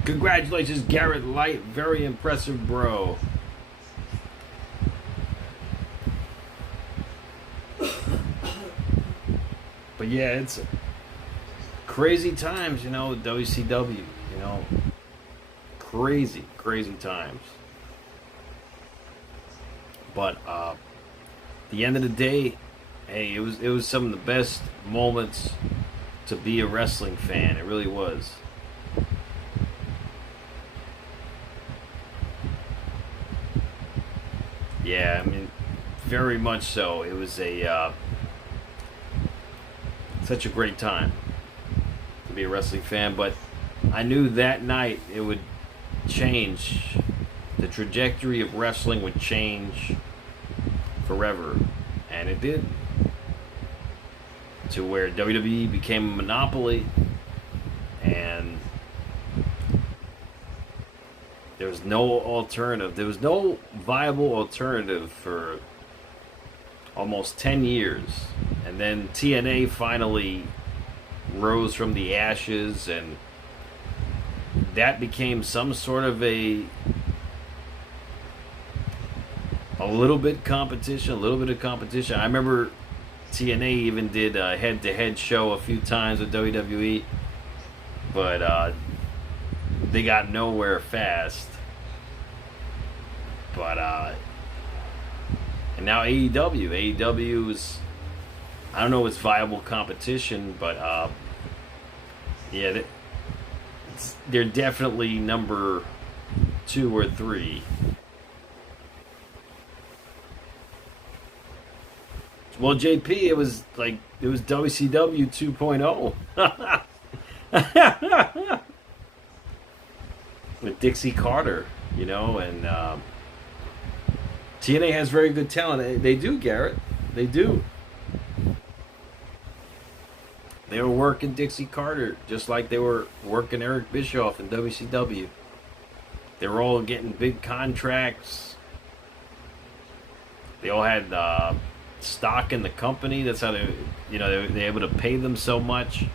Congratulations, Garrett Light. Very impressive, bro. But yeah, it's crazy times, you know, WCW, you know. Crazy, crazy times. But at the end of the day, hey, it was some of the best moments to be a wrestling fan. It really was. Yeah, I mean, very much so. It was such a great time to be a wrestling fan, but I knew that night it would change. The trajectory of wrestling would change forever, and it did. To where WWE became a monopoly, and there was no alternative. There was no viable alternative for almost 10 years. And then TNA finally rose from the ashes, and that became some sort of a little bit of competition. I remember TNA even did a head-to-head show a few times with WWE, but they got nowhere fast. But and now AEW is, I don't know if it's viable competition, but yeah, they're definitely number 2 or 3. Well, JP, it was WCW 2.0 with Dixie Carter, you know, and TNA has very good talent. They do, Garrett. They do. They were working Dixie Carter just like they were working Eric Bischoff in WCW. They were all getting big contracts. They all had stock in the company. That's how they, you know, they're able to pay them so much.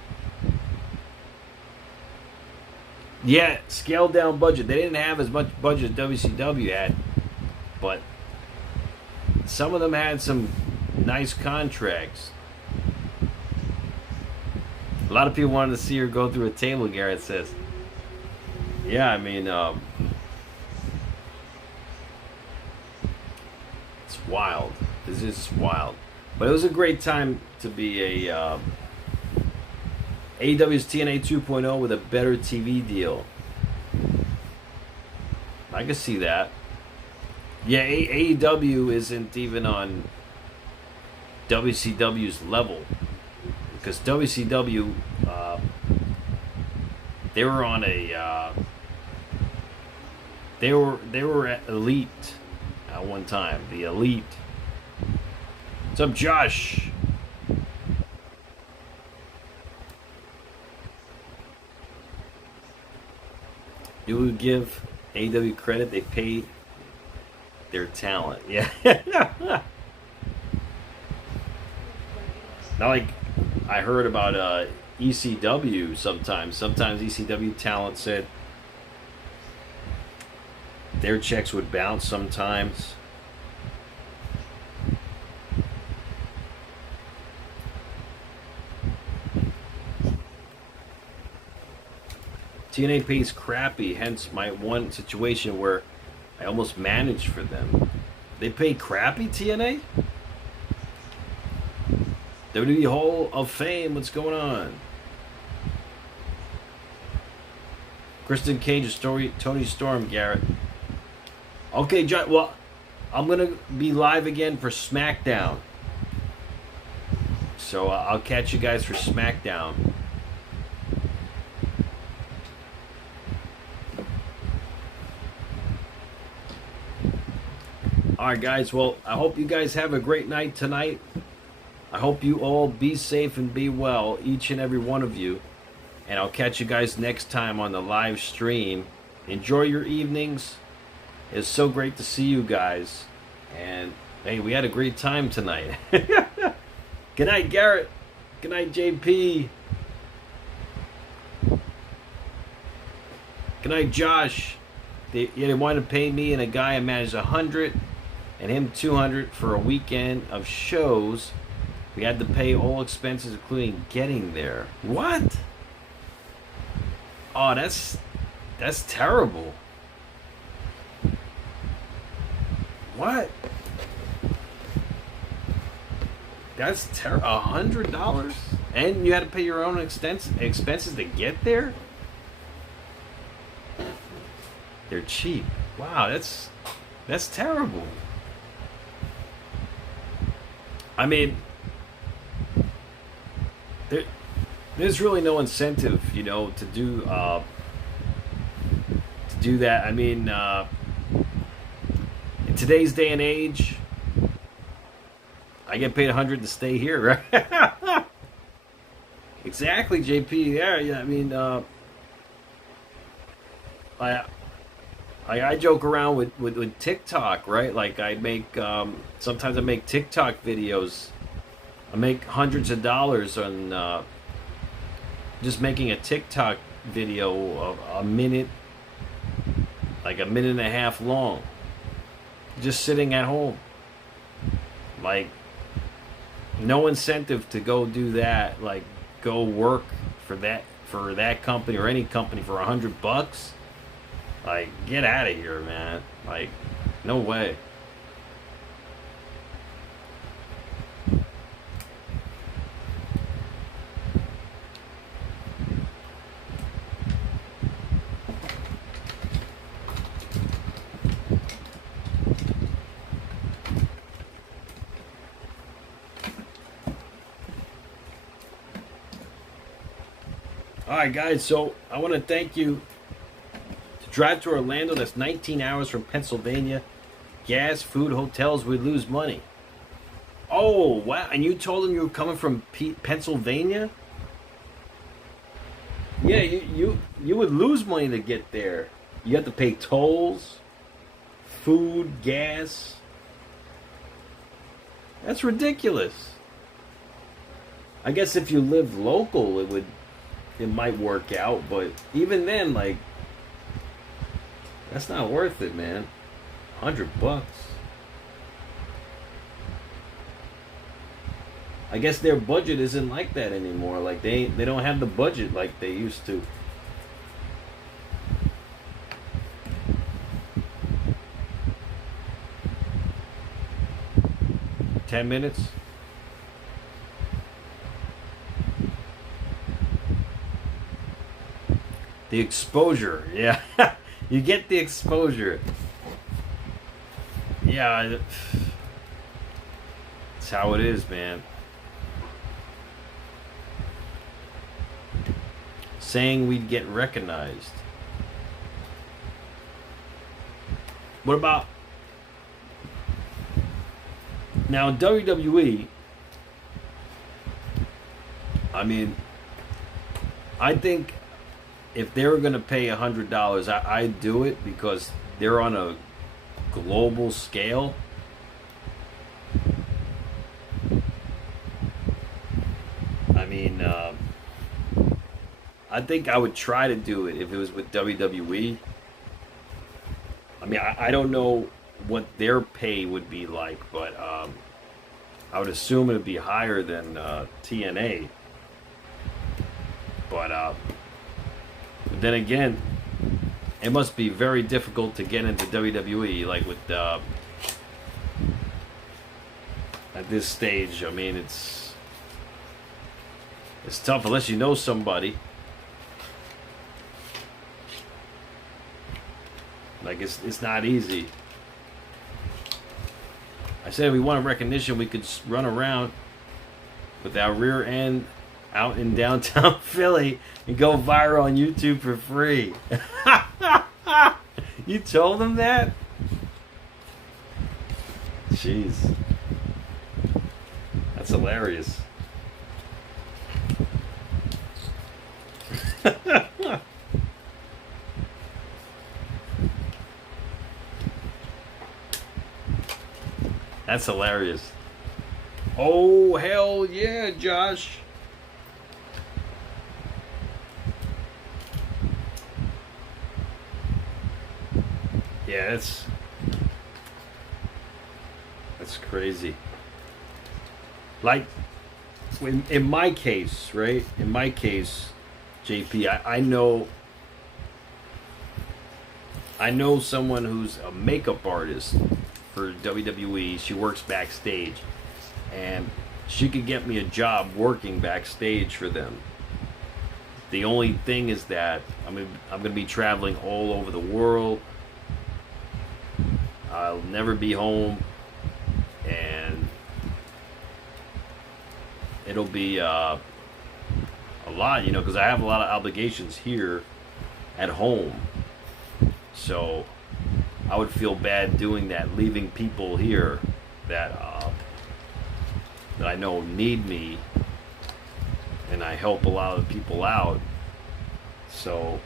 Yeah, scaled down budget. They didn't have as much budget as WCW had, but some of them had some nice contracts. A lot of people wanted to see her go through a table, Garrett says. Yeah, I mean, wild. This is wild. But it was a great time to be a AEW's TNA 2.0 with a better TV deal. I can see that. Yeah, AEW isn't even on WCW's level, because WCW they were on a they were at Elite at one time. The Elite. What's up, Josh? You would give AEW credit, they pay their talent. Yeah. Not like I heard about ECW sometimes. Sometimes ECW talent said their checks would bounce sometimes. TNA pays crappy, hence my one situation where I almost managed for them. They pay crappy, TNA? WWE Hall of Fame, what's going on? Kristen Cage, Tony Storm, Garrett. Okay, John, well, I'm going to be live again for SmackDown. So I'll catch you guys for SmackDown. Alright guys, well, I hope you guys have a great night tonight. I hope you all be safe and be well, each and every one of you. And I'll catch you guys next time on the live stream. Enjoy your evenings. It's so great to see you guys. And, hey, we had a great time tonight. Good night, Garrett. Good night, JP. Good night, Josh. They wanted to pay me and a guy I managed 100 and him 200 for a weekend of shows. We had to pay all expenses, including getting there. What? Oh, that's terrible. What? That's $100, and you had to pay your own expenses to get there. They're cheap. Wow, that's terrible. I mean, there's really no incentive, you know, to do that. I mean, in today's day and age, I get paid 100 to stay here, right? Exactly, JP. Yeah. I mean, I joke around with TikTok, right? Like I make sometimes I make TikTok videos. I make hundreds of dollars on just making a TikTok video of a minute, like a minute and a half long, just sitting at home. Like no incentive to go do that. Like go work for that company or any company for $100. Like, get out of here, man. Like, no way. Alright, guys, so I want to thank you. Drive to Orlando, that's 19 hours from Pennsylvania. Gas, food, hotels, we'd lose money. Oh, wow. And you told them you were coming from Pennsylvania? Yeah, you would lose money to get there. You have to pay tolls, food, gas. That's ridiculous. I guess if you live local, it might work out, but even then, like, that's not worth it, man. $100. I guess their budget isn't like that anymore. Like they don't have the budget like they used to. 10 minutes. The exposure, yeah. You get the exposure. Yeah, that's how it is, man. Saying we'd get recognized. What about now WWE? I mean, I think if they were going to pay $100, I'd do it because they're on a global scale. I mean, I think I would try to do it if it was with WWE. I mean, I don't know what their pay would be like, but I would assume it would be higher than TNA. But then again, it must be very difficult to get into WWE, like with at this stage. I mean, it's tough unless you know somebody. Like it's not easy. I said if we wanted recognition, we could run around with our rear end out in downtown Philly and go viral on YouTube for free. You told them that? Jeez. That's hilarious. That's hilarious. Oh, hell yeah, Josh. Yeah, that's crazy. Like, in my case, right? In my case, JP, I know someone who's a makeup artist for WWE. She works backstage, and she could get me a job working backstage for them. The only thing is that I'm going to be traveling all over the world. I'll never be home, and it'll be a lot, you know, because I have a lot of obligations here at home. So I would feel bad doing that, leaving people here that I know need me, and I help a lot of people out. So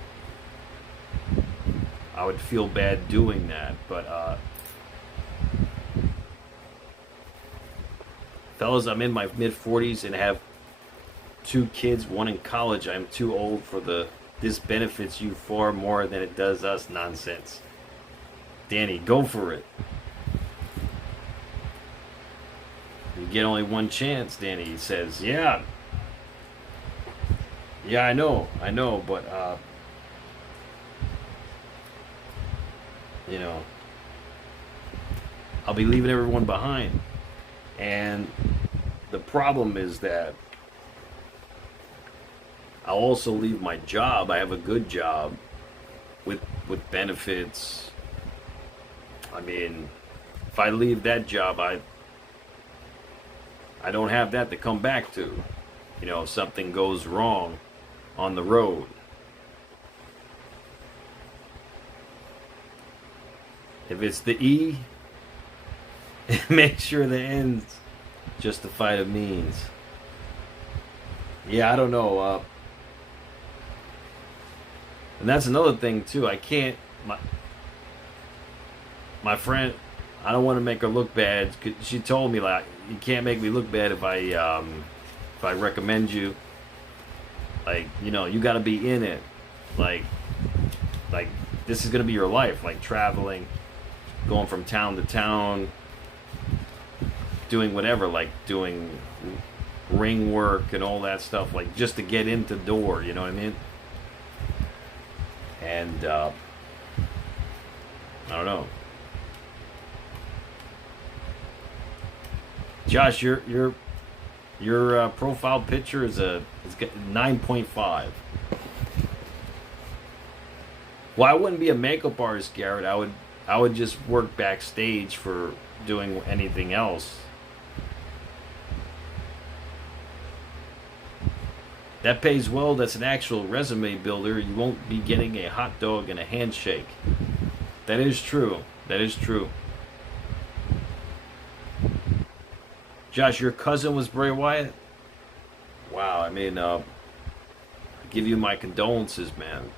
I would feel bad doing that, but fellas, I'm in my mid-40s and have 2 kids, one in college. I'm too old for this benefits you far more than it does us nonsense. Danny, go for it. You get only one chance, Danny says. Yeah, I know, but you know, I'll be leaving everyone behind. And the problem is that I'll also leave my job. I have a good job with benefits. I mean, if I leave that job, I don't have that to come back to. You know, if something goes wrong on the road. If it's the E, make sure the ends justify the means. Yeah, I don't know. And that's another thing too. I can't. My friend, I don't want to make her look bad. She told me, like, you can't make me look bad if I recommend you. Like, you know, you got to be in it. Like this is gonna be your life. Like traveling, going from town to town, doing whatever, like doing ring work and all that stuff, like just to get into the door. You know what I mean? And I don't know. Josh, your profile picture is 9.5. Well, I wouldn't be a makeup artist, Garrett. I would just work backstage for doing anything else. That pays well. That's an actual resume builder. You won't be getting a hot dog and a handshake. That is true. That is true. Josh, your cousin was Bray Wyatt? Wow, I mean, I give you my condolences, man.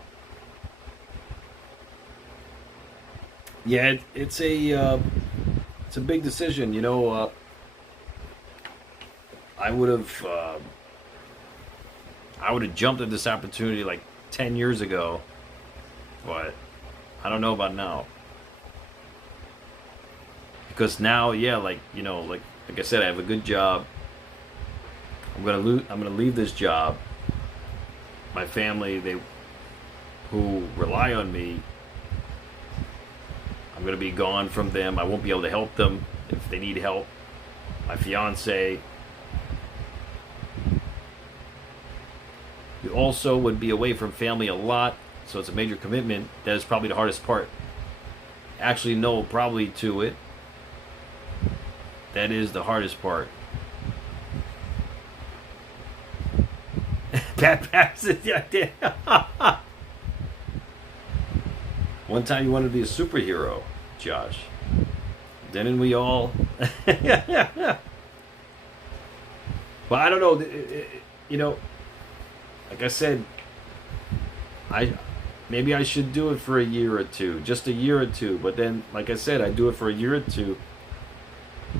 Yeah, it's a big decision, you know. I would have jumped at this opportunity like 10 years ago, but I don't know about now. Because now, yeah, like, you know, like I said, I have a good job. I'm gonna leave this job. My family, who rely on me, I'm gonna be gone from them. I won't be able to help them if they need help. My fiance. You also would be away from family a lot, so it's a major commitment. That is probably the hardest part. Actually, no, probably to it. That is the hardest part. One time you wanted to be a superhero, Josh. Didn't we all? But I don't know. You know, like I said, maybe I should do it for a year or two, just a year or two. But then, like I said, I do it for a year or two.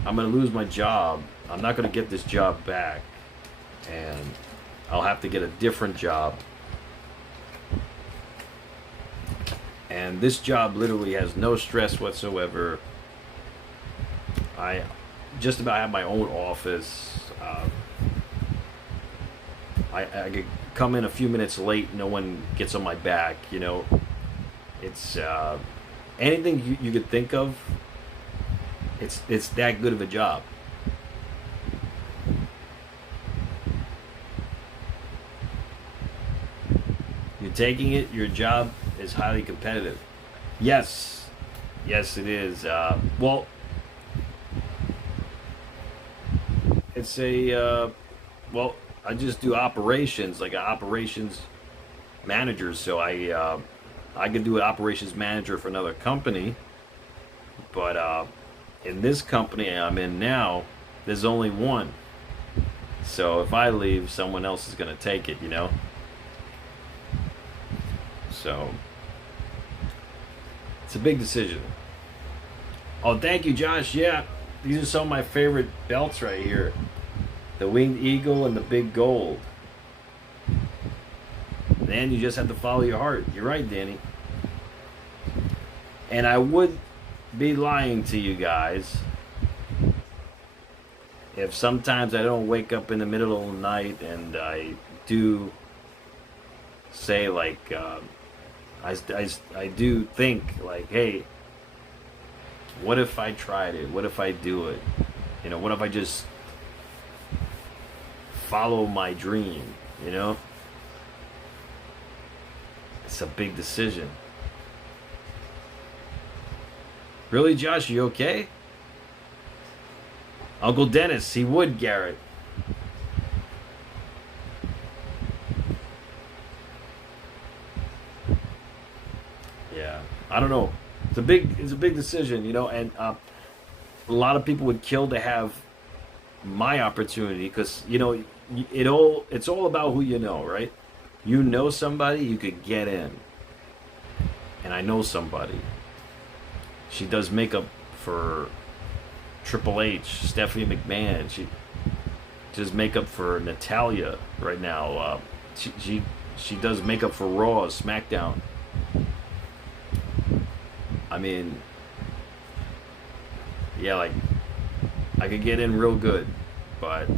I'm going to lose my job. I'm not going to get this job back. And I'll have to get a different job. And this job literally has no stress whatsoever. I just about have my own office. I could come in a few minutes late. No one gets on my back, you know. It's anything you could think of. It's that good of a job. You're taking it. Your job is highly competitive. Yes, it is. Well, it's a well. I just do operations, like an operations manager. So I could do an operations manager for another company, but in this company I'm in now, there's only one. So if I leave, someone else is going to take it, you know. So it's a big decision. Oh, thank you, Josh. Yeah, these are some of my favorite belts right here. The Winged Eagle and the Big Gold. Then you just have to follow your heart. You're right, Danny. And I would be lying to you guys if sometimes I don't wake up in the middle of the night and I do say, like, I do think, like, hey, what if I tried it? What if I do it? You know, what if I just follow my dream, you know? It's a big decision. Really, Josh, you okay? Uncle Dennis, he would, Garrett. Yeah, I don't know. It's a big decision, you know, and a lot of people would kill to have my opportunity, because, you know, it's all about who you know, right? You know somebody, you could get in. And I know somebody. She does makeup for Triple H, Stephanie McMahon. She does makeup for Natalia right now. She does makeup for Raw, SmackDown. I mean, yeah, like, I could get in real good, but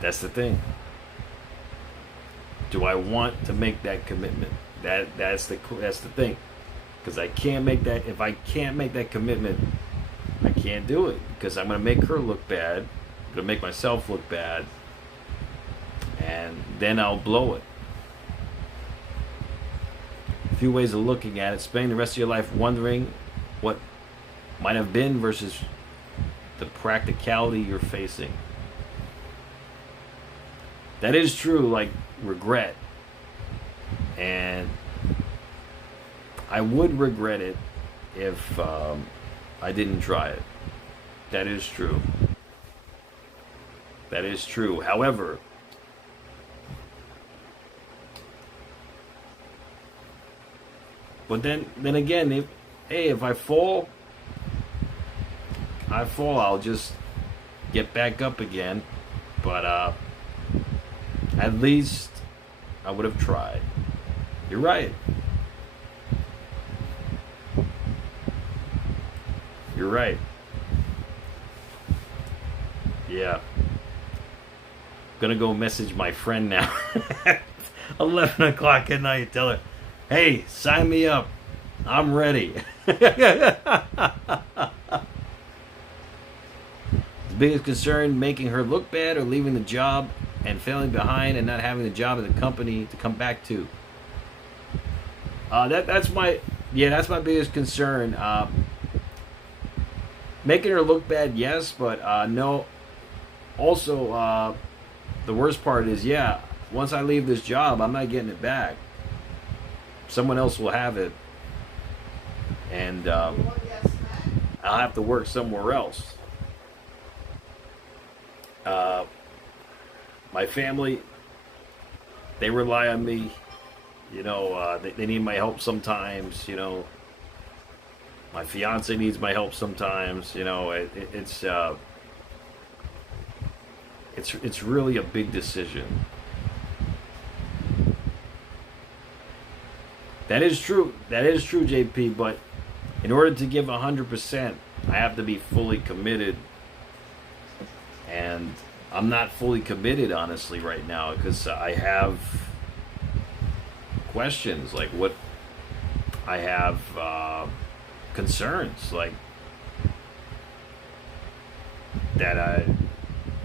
that's the thing. Do I want to make that commitment? That's the thing, because I can't make that. If I can't make that commitment, I can't do it because I'm going to make her look bad. I'm going to make myself look bad. And then I'll blow it. A few ways of looking at it. Spending the rest of your life wondering what might have been versus the practicality you're facing. That is true, like regret. And I would regret it if I didn't try it. That is true. That is true. However, but then again, if I fall, I'll just get back up again. But at least I would have tried. You're right. You're right. Yeah. Gonna go message my friend now. 11 o'clock at night. Tell her, hey, sign me up. I'm ready. Biggest concern, making her look bad or leaving the job and failing behind and not having the job at the company to come back to. That's my biggest concern. Making her look bad, yes, but no. Also, the worst part is, once I leave this job, I'm not getting it back. Someone else will have it, and I'll have to work somewhere else. My family, they rely on me. You know, they need my help sometimes. You know, my fiance needs my help sometimes. You know, it's really a big decision. That is true. That is true, JP. But in order to give 100%, I have to be fully committed. And I'm not fully committed, honestly, right now, because I have questions. Like, what I have concerns, like that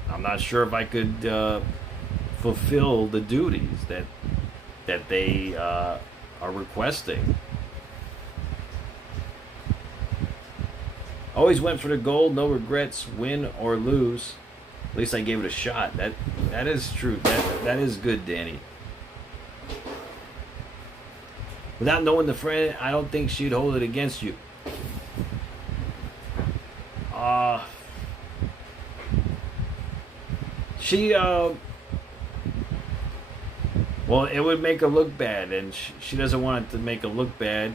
I'm not sure if I could fulfill the duties that they are requesting. Always went for the gold, no regrets, win or lose. At least I gave it a shot. That is true. That is good, Danny. Without knowing the friend, I don't think she'd hold it against you. Well, it would make her look bad, and she doesn't want it to make her look bad.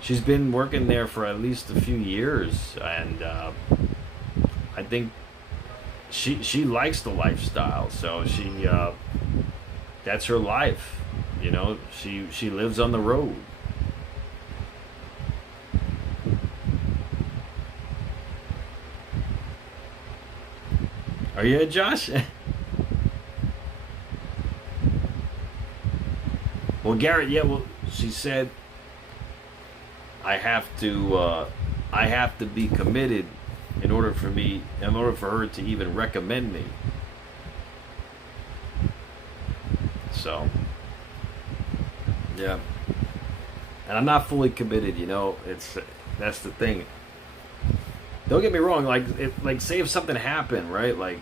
She's been working there for at least a few years, and I think she likes the lifestyle, so that's her life. You know, she lives on the road. Are you, Josh? Well, Garrett, she said I have to be committed in order for her to even recommend me. So, yeah. And I'm not fully committed, you know. That's the thing. Don't get me wrong, like say if something happened, right? Like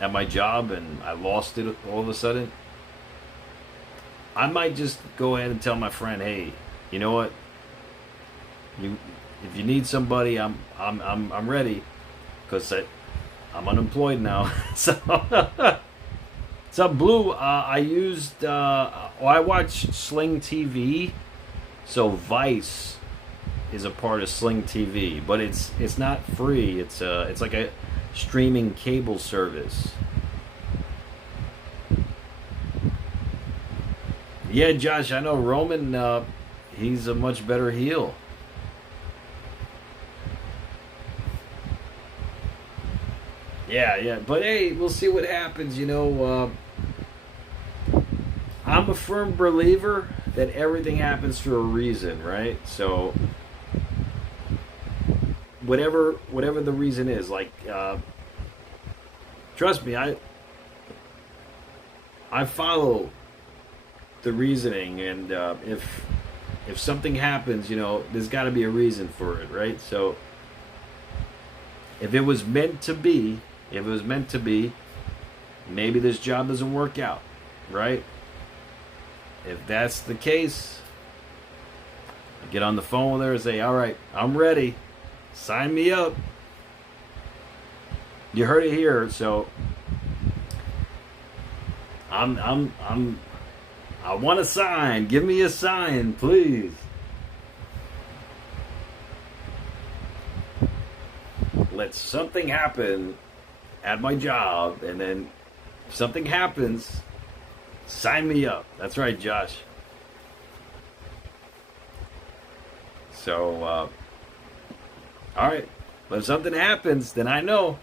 at my job and I lost it all of a sudden, I might just go ahead and tell my friend, hey, you know what? If you need somebody, I'm ready, because I'm unemployed now. So Blue, I watch Sling TV, so Vice is a part of Sling TV, but it's not free. It's like a streaming cable service. Yeah, Josh, I know Roman. He's a much better heel. Yeah, but hey, we'll see what happens. You know, I'm a firm believer that everything happens for a reason, right? So whatever the reason is. Like, trust me, I follow the reasoning, and if something happens, you know, there's got to be a reason for it, right? So if it was meant to be, maybe this job doesn't work out, right? If that's the case, I get on the phone with her and say, all right, I'm ready. Sign me up. You heard it here. So I want a sign. Give me a sign, please. Let something happen at my job, and then if something happens, sign me up. That's right, Josh. So, all right. But if something happens, then I know.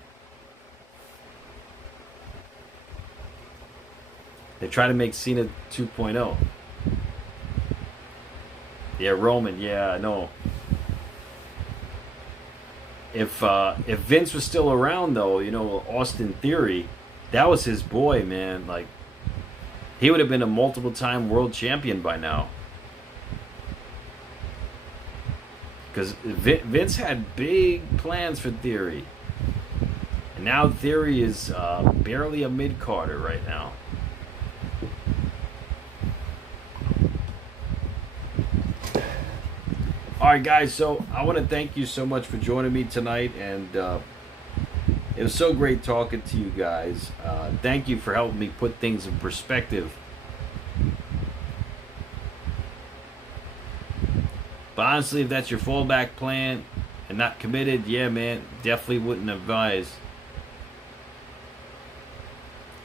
They try to make Cena 2.0. Yeah, Roman. Yeah, I know. If Vince was still around, though, you know, Austin Theory, that was his boy, man. Like, he would have been a multiple-time world champion by now. Because Vince had big plans for Theory. And now Theory is barely a mid-carder right now. Alright, guys, so I want to thank you so much for joining me tonight, and it was so great talking to you guys. Thank you for helping me put things in perspective. But honestly, if that's your fallback plan and not committed, yeah, man, definitely wouldn't advise.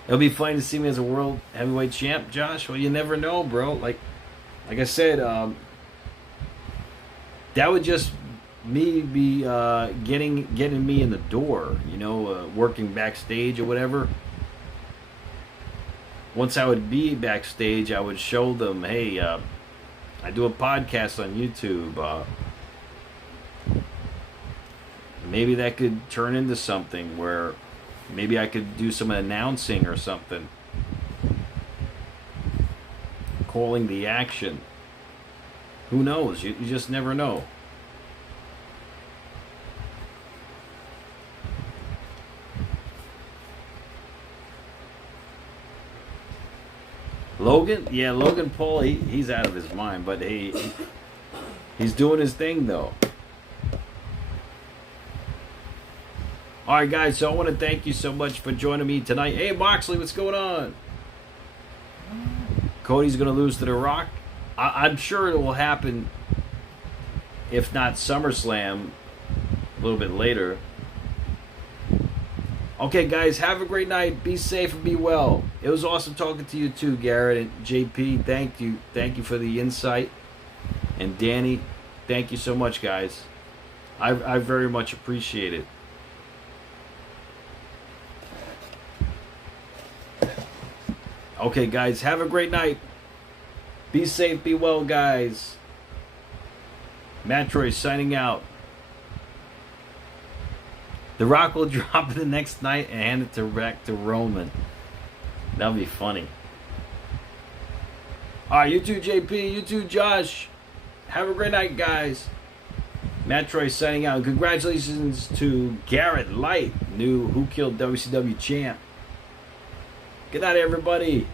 It'll be fun to see me as a world heavyweight champ, Josh. Well, you never know, bro. Like I said, that would just me be getting me in the door, you know, working backstage or whatever. Once I would be backstage, I would show them, hey, I do a podcast on YouTube. Maybe that could turn into something where maybe I could do some announcing or something. Calling the action. Who knows? You just never know. Logan? Yeah, Logan Paul, he's out of his mind, but he's doing his thing, though. Alright, guys, so I want to thank you so much for joining me tonight. Hey, Moxley, what's going on? Cody's going to lose to The Rock. I'm sure it will happen, if not SummerSlam, a little bit later. Okay, guys, have a great night. Be safe and be well. It was awesome talking to you too, Garrett and JP. Thank you for the insight. And Danny, thank you so much, guys. I very much appreciate it. Okay, guys, have a great night. Be safe, be well, guys. MATTROISE signing out. The Rock will drop it the next night and hand it back to Roman. That'll be funny. Alright, you too, JP. You too, Josh. Have a great night, guys. MATTROISE signing out. Congratulations to Garrett Light, new Who Killed WCW champ. Good night, everybody.